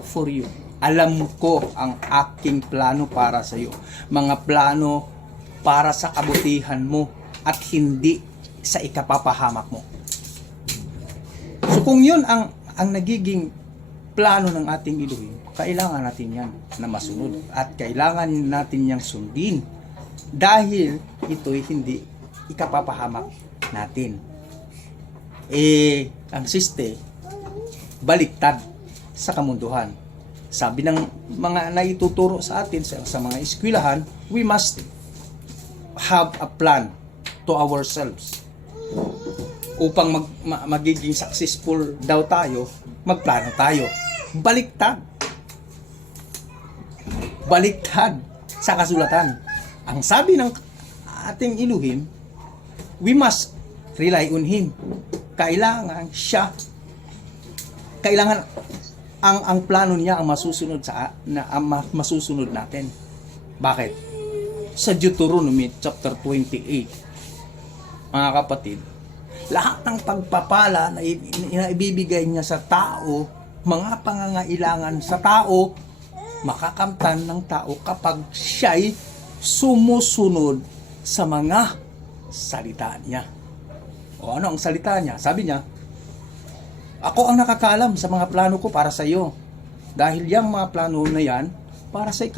for you. Alam ko ang aking plano para sa iyo. Mga plano para sa kabutihan mo at hindi sa ikapapahamak mo. So kung yun ang nagiging plano ng ating Elohim, kailangan natin yan na masunod at kailangan natin yang sundin dahil ito'y hindi ikapapahamak natin. Ang siste, baliktad sa kamunduhan. Sabi ng mga naituturo sa atin sa mga eskwelahan, we must have a plan to ourselves. Upang magiging successful daw tayo, magplano tayo. Baliktad. Baliktad sa kasulatan. Ang sabi ng ating Elohim, we must rely on Him. Kailangan siya, kailangan ang plano niya ang masusunod masusunod natin. Bakit? Sa Deuteronomy chapter 28, mga kapatid, lahat ng pagpapala na ibibigay niya sa tao, mga pangangailangan sa tao, makakamtan ng tao kapag siya'y sumusunod sa mga salita niya. O ano ang salita niya? Sabi niya, ako ang nakakaalam sa mga plano ko para sa iyo. Dahil yung mga plano na yan, para sa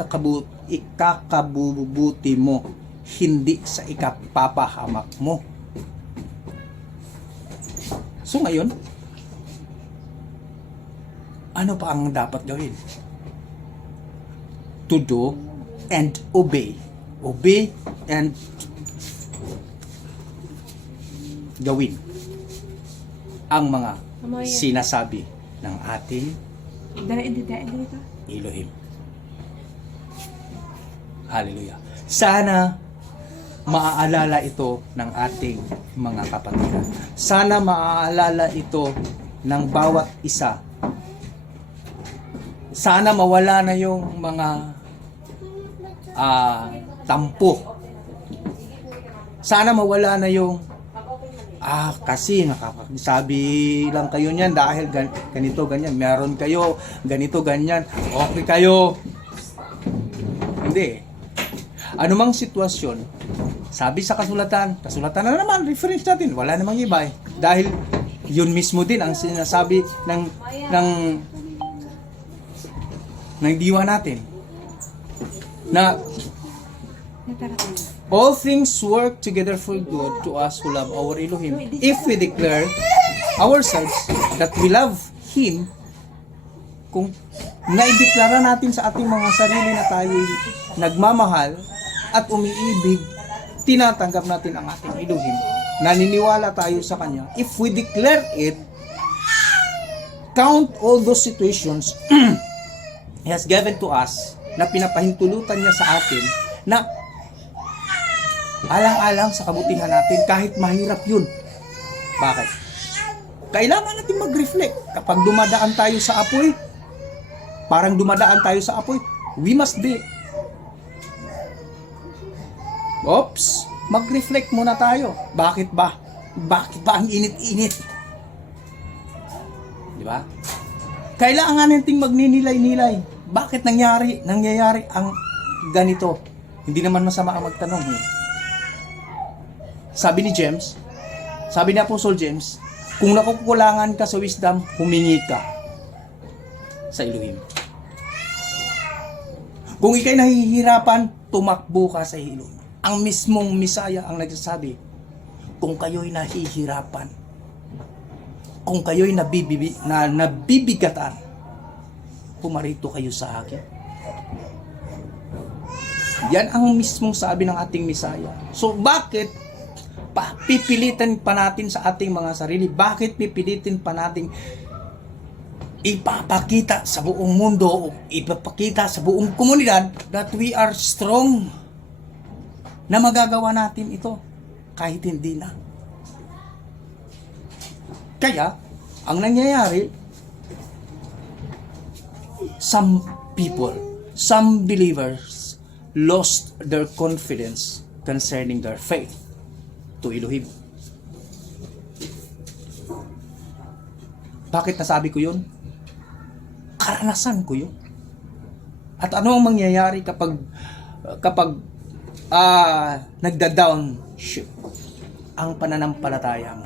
ikakabubuti mo, hindi sa ikapapahamak mo. So ngayon, ano pa ang dapat gawin? To do and obey. Obey and gawin ang mga sinasabi ng ating Elohim. Hallelujah. Sana maaalala ito ng ating mga kapatiran. Sana maaalala ito ng bawat isa. Sana mawala na yung mga tampo. Sana mawala na yung kasi nakakasabi lang kayo niyan dahil ganito, ganyan. Meron kayo, ganito, ganyan. Okay kayo. Hindi. Anumang sitwasyon, sabi sa kasulatan na naman, reference natin, wala namang iba eh. Dahil yun mismo din ang sinasabi ng diwa natin. Na all things work together for good to us who love our Elohim. If we declare ourselves that we love Him, kung naideklara natin sa ating mga sarili na tayo nagmamahal at umiibig, tinatanggap natin ang ating Elohim, naniniwala tayo sa Kanya. If we declare it, count all those situations He has given to us, na pinapahintulutan niya sa atin, na alang-alang sa kabutihan natin kahit mahirap yun. Bakit? Kailangan natin mag-reflect. Kapag dumadaan tayo sa apoy, parang dumadaan tayo sa apoy, we must be mag-reflect muna tayo. Bakit ba? Bakit ba ang init-init? Di ba? Kailangan nating magninilay-nilay. Bakit nangyayari ang ganito? Hindi naman masama ang magtanong. Sabi ni James, sabi ni Apostle James, kung nakukulangan ka sa wisdom, humingi ka sa Elohim. Kung ikay nahihirapan, tumakbo ka sa Elohim. Ang mismong Misaya ang nagsasabi, kung kayo'y nahihirapan, kung kayo'y nabibigatan, pumarito kayo sa akin. Yan ang mismong sabi ng ating Misaya. So bakit pipilitin pa natin sa ating mga sarili? Bakit pipilitin pa natin ipapakita sa buong mundo o ipapakita sa buong komunidad that we are strong, na magagawa natin ito kahit hindi na? Kaya ang nangyayari, some people, some believers lost their confidence concerning their faith to Elohim. Bakit nasabi ko yun? Karanasan ko yun. At ano ang mangyayari kapag nagda-down shift ang pananampalataya mo?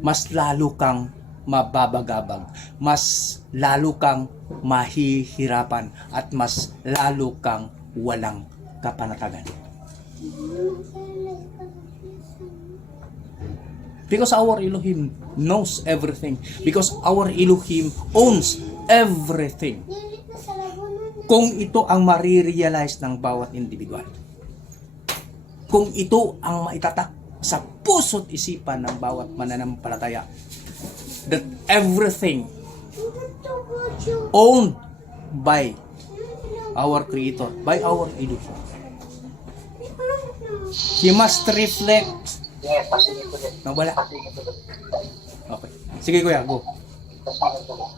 Mas lalo kang mababagabag, mas lalo kang mahihirapan, at mas lalo kang walang kapanatagan. Because our Elohim knows everything. Because our Elohim owns everything. Kung ito ang marirealize ng bawat individual, kung ito ang maitatak sa puso't isipan ng bawat mananampalataya, that everything owned by our Creator, by our Elohim, he must reflect. Yes, pasingin ko din. Wala. Pasingin ko din. Okay. Sige kuya, go. Pasingin ko din.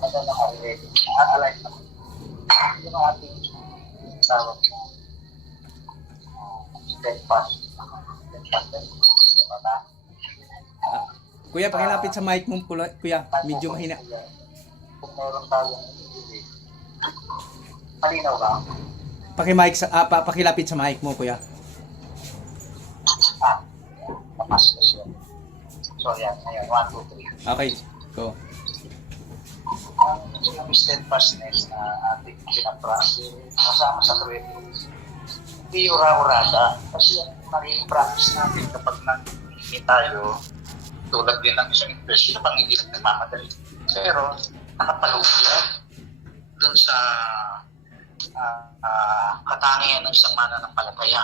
Ano nakalagay? Align naman. Yung ating tawag. Steadfast. Steadfast din. Diba? Kuya, pakilapit sa mic mo, kuya. Medyo mahina. Kung meron tayong ibigay. Malinaw ba? Pakilapit sa mic mo, kuya. Tapas na siya. So, yan. Ngayon, 1, 2, 3. Okay, go. Yung steadfastness na ating pinapractice kasama sa creativity. Hindi ura-urada. Kasi yung naging practice natin kapag nanghingi tayo, tulad din ng isang impression na pang hindi nagmamadali. Pero, nakapalugyan dun sa katangian ng isang mananampalataya.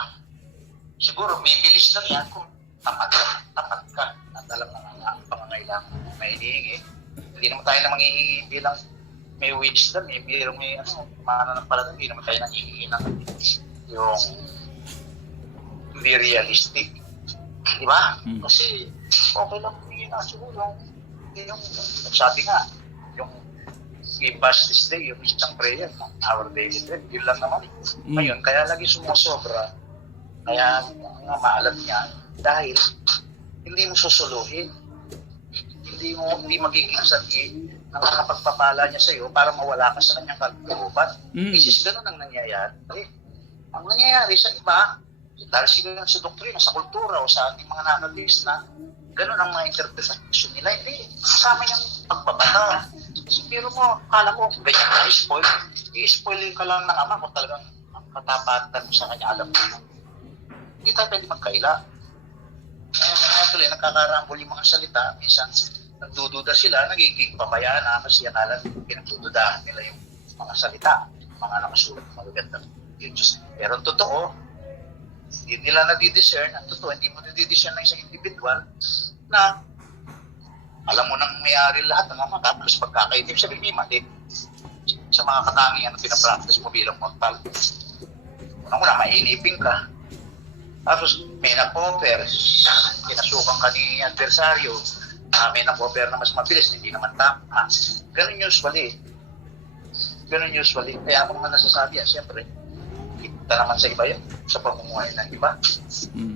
Siguro, may bilis lang yan kung tapat ka at alam na ang pangangailangan na hinihingi. Hindi naman tayo na manghihingi may wisdom, may ano, mana ng pala, hindi naman tayo nangihingi ng yung hindi realistic. Di ba? Kasi okay lang humingi na siguro. Yung sabi nga, yung give us this day, yung isang prayer, our daily bread, yun lang naman. Ngayon, kaya lagi sumusobra. Kaya nga maalat niya dahil hindi mo susuluhin. Hindi magiging sanhi ng nakapagpapala niya sa iyo para mawala ka sa kanyang kalooban. Isis ganun ang nangyayari. Ang nangyayari sa iba, dahil sila sa doktrina, sa kultura o sa ating mga nakatis na ganun ang mga interpretasyon nila. Hindi, kasama yung pagbabata. Pero mo, kala mo, ganyan ka i-spoil. I-spoilin ka lang ng ama kung talagang katapatan mo sa kanya, alam mo. Hindi tayo pwede magkaila. Kaya tuloy, nagkakarambol yung mga salita. Minsan, nagdududa sila, nagiging pabayaan na kasi akala pinagdududahan nila yung mga salita, mga nakasulat, mga magandang Diyos. Pero ang totoo, hindi nila nadidiscern. Ang totoo, hindi mo nadidiscern ng isang individual na alam mo nang may-ari lahat ng mga tapos pagkakaitim sa bimimati sa mga katangian na pinapractice mo bilang mortal. Unang-una, mainipin ka. Tapos may nag-offer, kinasukan ka ni adversaryo, may nag-offer na mas mabilis, hindi naman tama. Ganun usually. Kaya ako naman nasasabi yan, siyempre, kita naman sa iba yan, sa pamumuhay ng iba.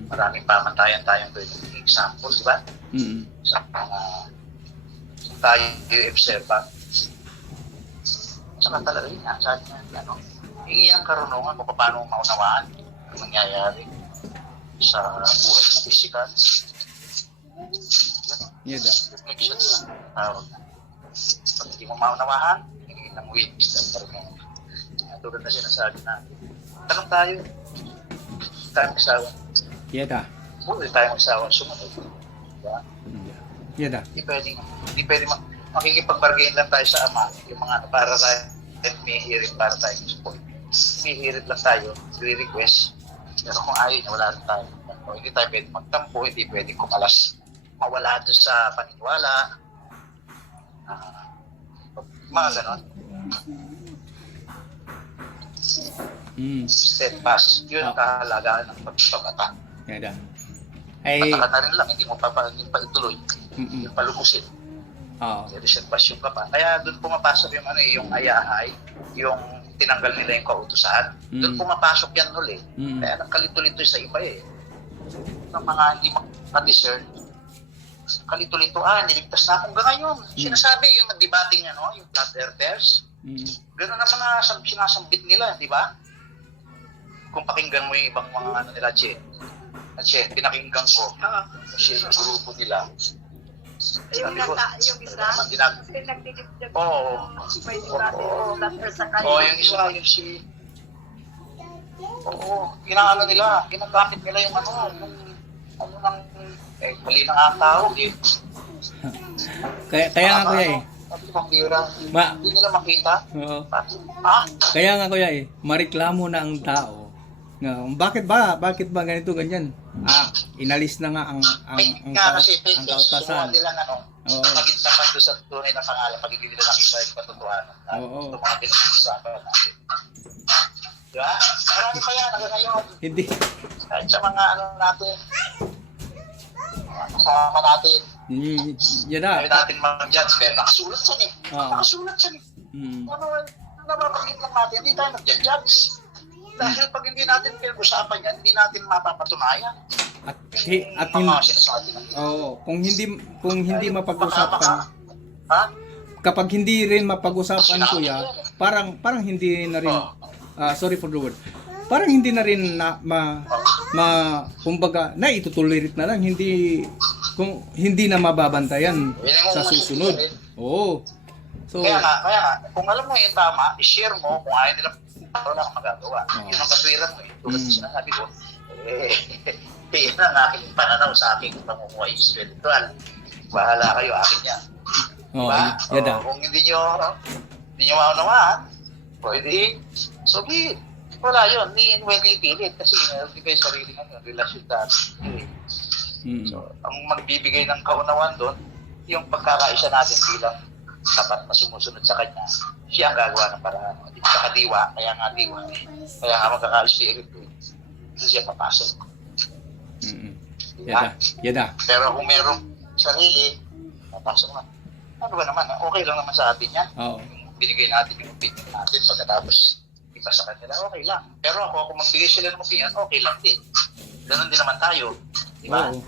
Maraming pamantayan tayong pwedeng example, di ba? Sa mga tayo i-observa. Saka talaga yun, sabi niya, hingi ng karunungan kung paano maunawaan ang nangyayari sa buhay ng pisikal. Reflection na tawag na. Pag hindi mo maunawahan, hingi ng wisdom. Tulad na sinasabi natin. Tanong tayo, tayo mag-asawa. Buhay tayo mag-asawa, sumunod. Diba? Hindi pwedeng makikipag-bargain lang tayo sa ama, yung mga para tayo, may hirit para tayo support. May hirit lang tayo, re-request. Pero kung ayaw niya, wala rin tayo. Hindi tayo pwedeng magtampo, hindi pwedeng kumalas. Mawala doon sa paniniwala. Mga ganon. Steadfast. Yun ang kahalagaan ng pagpapata. Pataka na rin lang, hindi mo pa ituloy. Yung palubusin. Steadfast yung kapa. Kaya doon pumapasok yung yung ayahay, yung tinanggal nila yung kautusan. Doon pumapasok yan ulit. Kaya nagkalito-lito sa iba ng mga hindi makadiscern. Kalito-lito, niligtas na akong ngayon. Sinasabi yung nag-debating yung flat earthers. Gano'n ang mga sinasambit nila, di ba? Kung pakinggan mo yung ibang mga nila, Che, pinakinggan ko kasi yung grupo nila. Yung isa, nagdidibdib may debating sa kanya. Yung isa, yung si... ginagamit nila yung mali na ang tao, Kaya nga kuya hindi nila makita. Kaya nga kuya mareklamo na ang tao. Bakit ba ganito ganyan? Inalis na nga ang kautasan. Nila maging tapat doon sa tunay na pangalan pag hindi nila nakita yung katotohanan. Ito mga pinag-usapan natin. Diba? Marami pa yan hanggang ngayon. Hindi. Kahit sa mga natin, kasama natin. Kaya natin mag-judge, pero nakasulat siya Nakasulat siya napapakit lang natin, hindi tayo mag-judge. Dahil pag hindi natin pinag-usapan yan, hindi natin mapapatunayan. At kung hindi mapag-usapan, kapag hindi rin mapag-usapan kuya, parang hindi na rin sorry for the word. Parang hindi na rin kumbaga naitutuloy na lang, kung hindi na mababantayan sa susunod. So kaya nga, kung alam mo yung tama, i-share mo, kung ayaw nila wala kang magagawa. Yun ang katwiran mo tulad na sinasabi ko, yan ang aking pananaw sa aking pamumuhay spiritual. Bahala kayo, akin yan. Kung hindi nyo maunawaan, pwede, wala yun, hindi pwede ipilit kasi hindi kayo sarili ng relasyon dati. So, ang magbibigay ng kaunawaan doon, yung pagkakaisa natin bilang tapat na sumusunod sa kanya, siya ang gagawa ng paraan. Hindi pa kadiwa, kaya nga diwa. Kaya nga magkaka-spirit eh. Hindi siya papasok. Yan na. Yan na. Pero kung merong sarili, papasok na. Ano ba naman, okay lang naman sa atin yan. Oo. Binigay natin yung opinion natin pagkatapos iba sa kanila, okay lang. Pero ako, kung magbigay sila ng opinion, okay lang din. Ganun din naman tayo. Di ba? Oo.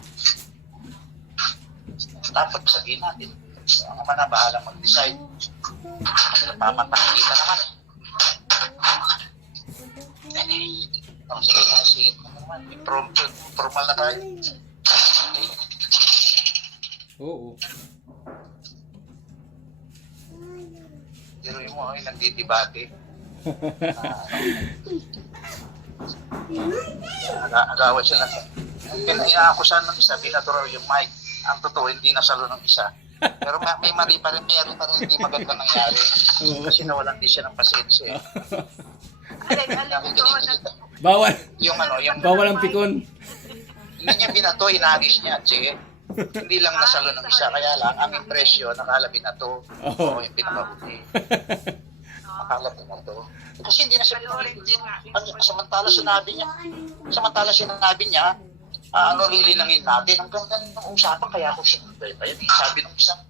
Dapat sabihin natin. Ang ama na bahala mag-decide. Pamatang kita naman eh. Sige na naman. Formal na tayo. Oo. Pero yung mga nagdidebate. Agawat sila. Inaakusan ng isa, binaturo yung mic. Ang totoo, hindi nasalo ng isa. Pero may mali pa rin, hindi maganda nangyari. Kasi nawalan din siya ng pasensya. Alin ko na Bawal. Yung Bawal ang pikon. hindi niya binato, inagis niya, che. Hindi lang nasalo ng isa, kaya lang, ang impresyon, nakala binato. Oo, yung pinakabuti. Nakala binato. Kasi hindi na siya samantala sinabi niya, lilinangin natin. Ang ganda ng usapan, kaya ako sinunday pa yan. Sabi ng isang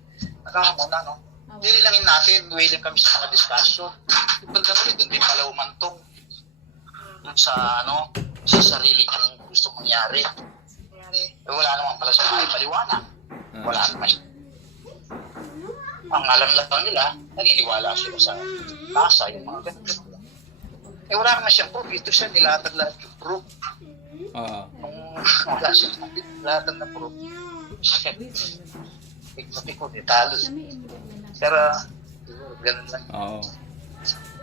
nakahamon na, no? Lilinangin natin, willing kami sa mga discussion. Banda mo rin, doon din pala umantong. Doon sa, sa sarili niyang gusto mangyari. Wala naman pala siya ay maliwanag. Wala naman siya. Ang alam lang nila, naniniwala sila sa tasa, yung mga ganun. Wala naman siyang proof. Ito siya, nilatag lahat yung proof. Nung wala siya nilatag na proof. Piko, detalo. Pero, ganun lang. Oo.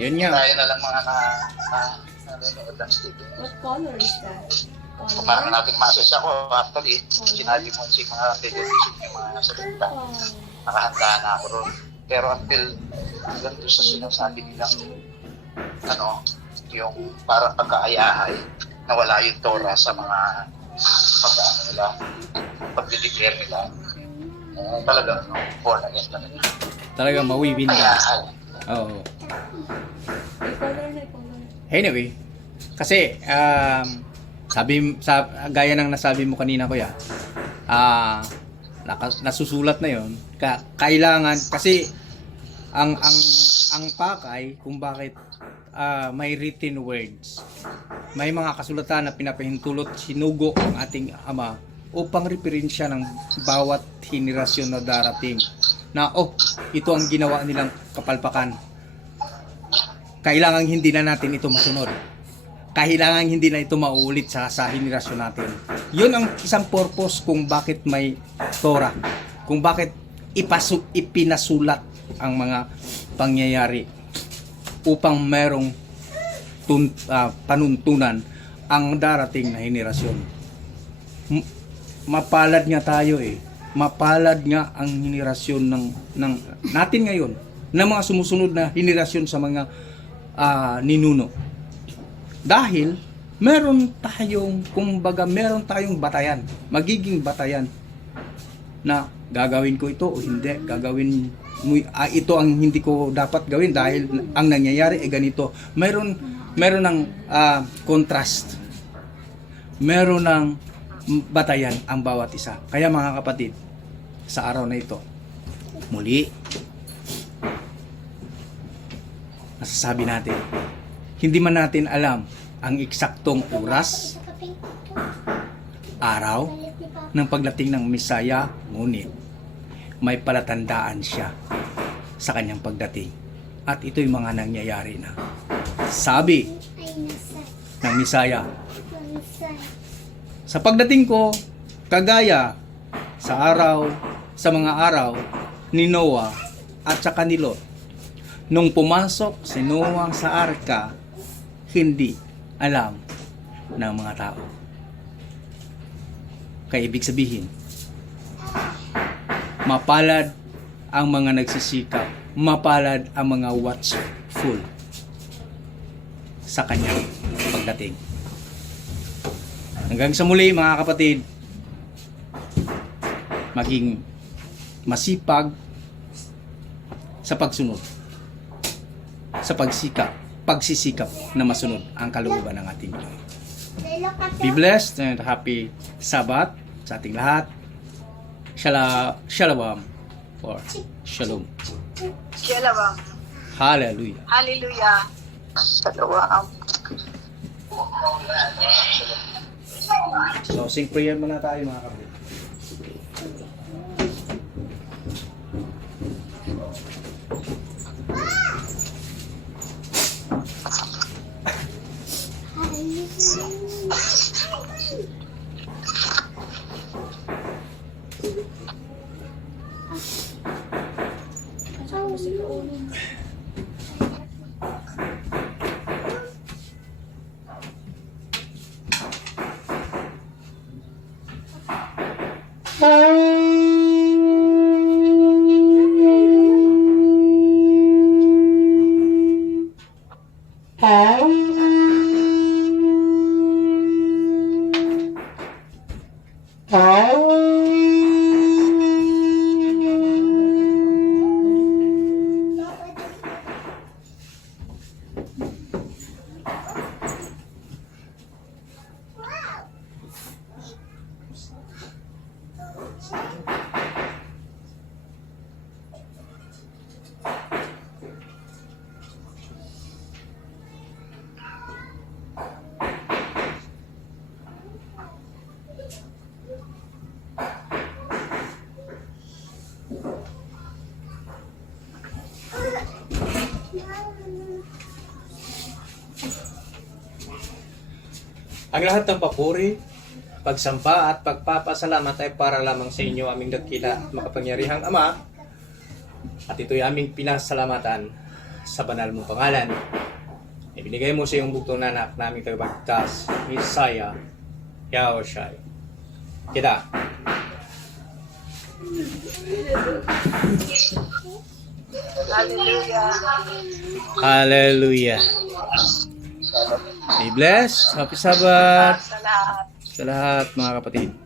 Yun nga. Tayo na lang mga nanonood ng studio. What color is that? Kung parang nating masas ako, actually, sinabi mo si mga television, yung mga salita. Nakahanda na ako ron. Pero until hanggang doon sa sinasabi nilang yung parang pagkaayahay na wala yung Torah sa mga pag-ano nila, pag-declare nila. Talagang born again talaga. Talagang mawiwin ka. Ayahay. Oo. May color na color. Anyway, kasi gaya ng nasabi mo kanina, kuya, nasusulat na yon. Kailangan kasi ang pakay kung bakit may written words, may mga kasulatan na pinapahintulot, sinugo ang ating Ama upang referensya ng bawat henerasyon na darating na ito ang ginawa nilang kapalpakan. Kailangan hindi na natin ito masunod. Kailangan hindi na ito mauulit sa henerasyon natin. Yun ang isang purpose kung bakit may Torah. Kung bakit ipinasulat ang mga pangyayari upang merong panuntunan ang darating na henerasyon. Mapalad nga tayo Mapalad nga ang henerasyon ng natin ngayon, ng mga sumusunod na henerasyon sa mga ninuno. Dahil meron tayong batayan, magiging batayan na gagawin ko ito o hindi, gagawin mo ito ang hindi ko dapat gawin dahil ang nangyayari ay ganito. Meron ng contrast. Meron ng batayan ang bawat isa. Kaya mga kapatid, sa araw na ito, muli masasabi natin, hindi man natin alam ang eksaktong oras, araw ng pagdating ng Mesaya, ngunit may palatandaan siya sa kanyang pagdating. At ito'y mga nangyayari na. Sabi ng Mesaya, sa pagdating ko, kagaya sa mga araw ni Noah at saka ni Lot, nung pumasok si Noah sa arka, hindi alam ng mga tao. Kaya ibig sabihin, mapalad ang mga nagsisikap, mapalad ang mga watchful sa kanyang pagdating. Hanggang sa muli mga kapatid, maging masipag sa pagsunod, sa pagsisikap na masunod ang kalooban ng ating Panginoon. Be blessed and happy Sabbath sa ating lahat. Shalom or Shalom. Shalom. Hallelujah. Hallelujah. Shalom. So, sing prayer muna tayo mga kapatid. At saka mo sila ulo. Ang lahat ng papuri, pagsamba at pagpapasalamat ay para lamang sa inyo, aming dakila at makapangyarihang Ama. At ito'y aming pinasalamatan sa banal mong pangalan. Ibinigay mo sa iyong bugtong na anak naming tagapagligtas, Messiah, Yahushua. Kita. Hallelujah. Hallelujah. Be blessed. Happy Sabbath Sa lahat. sa lahat mga kapatid.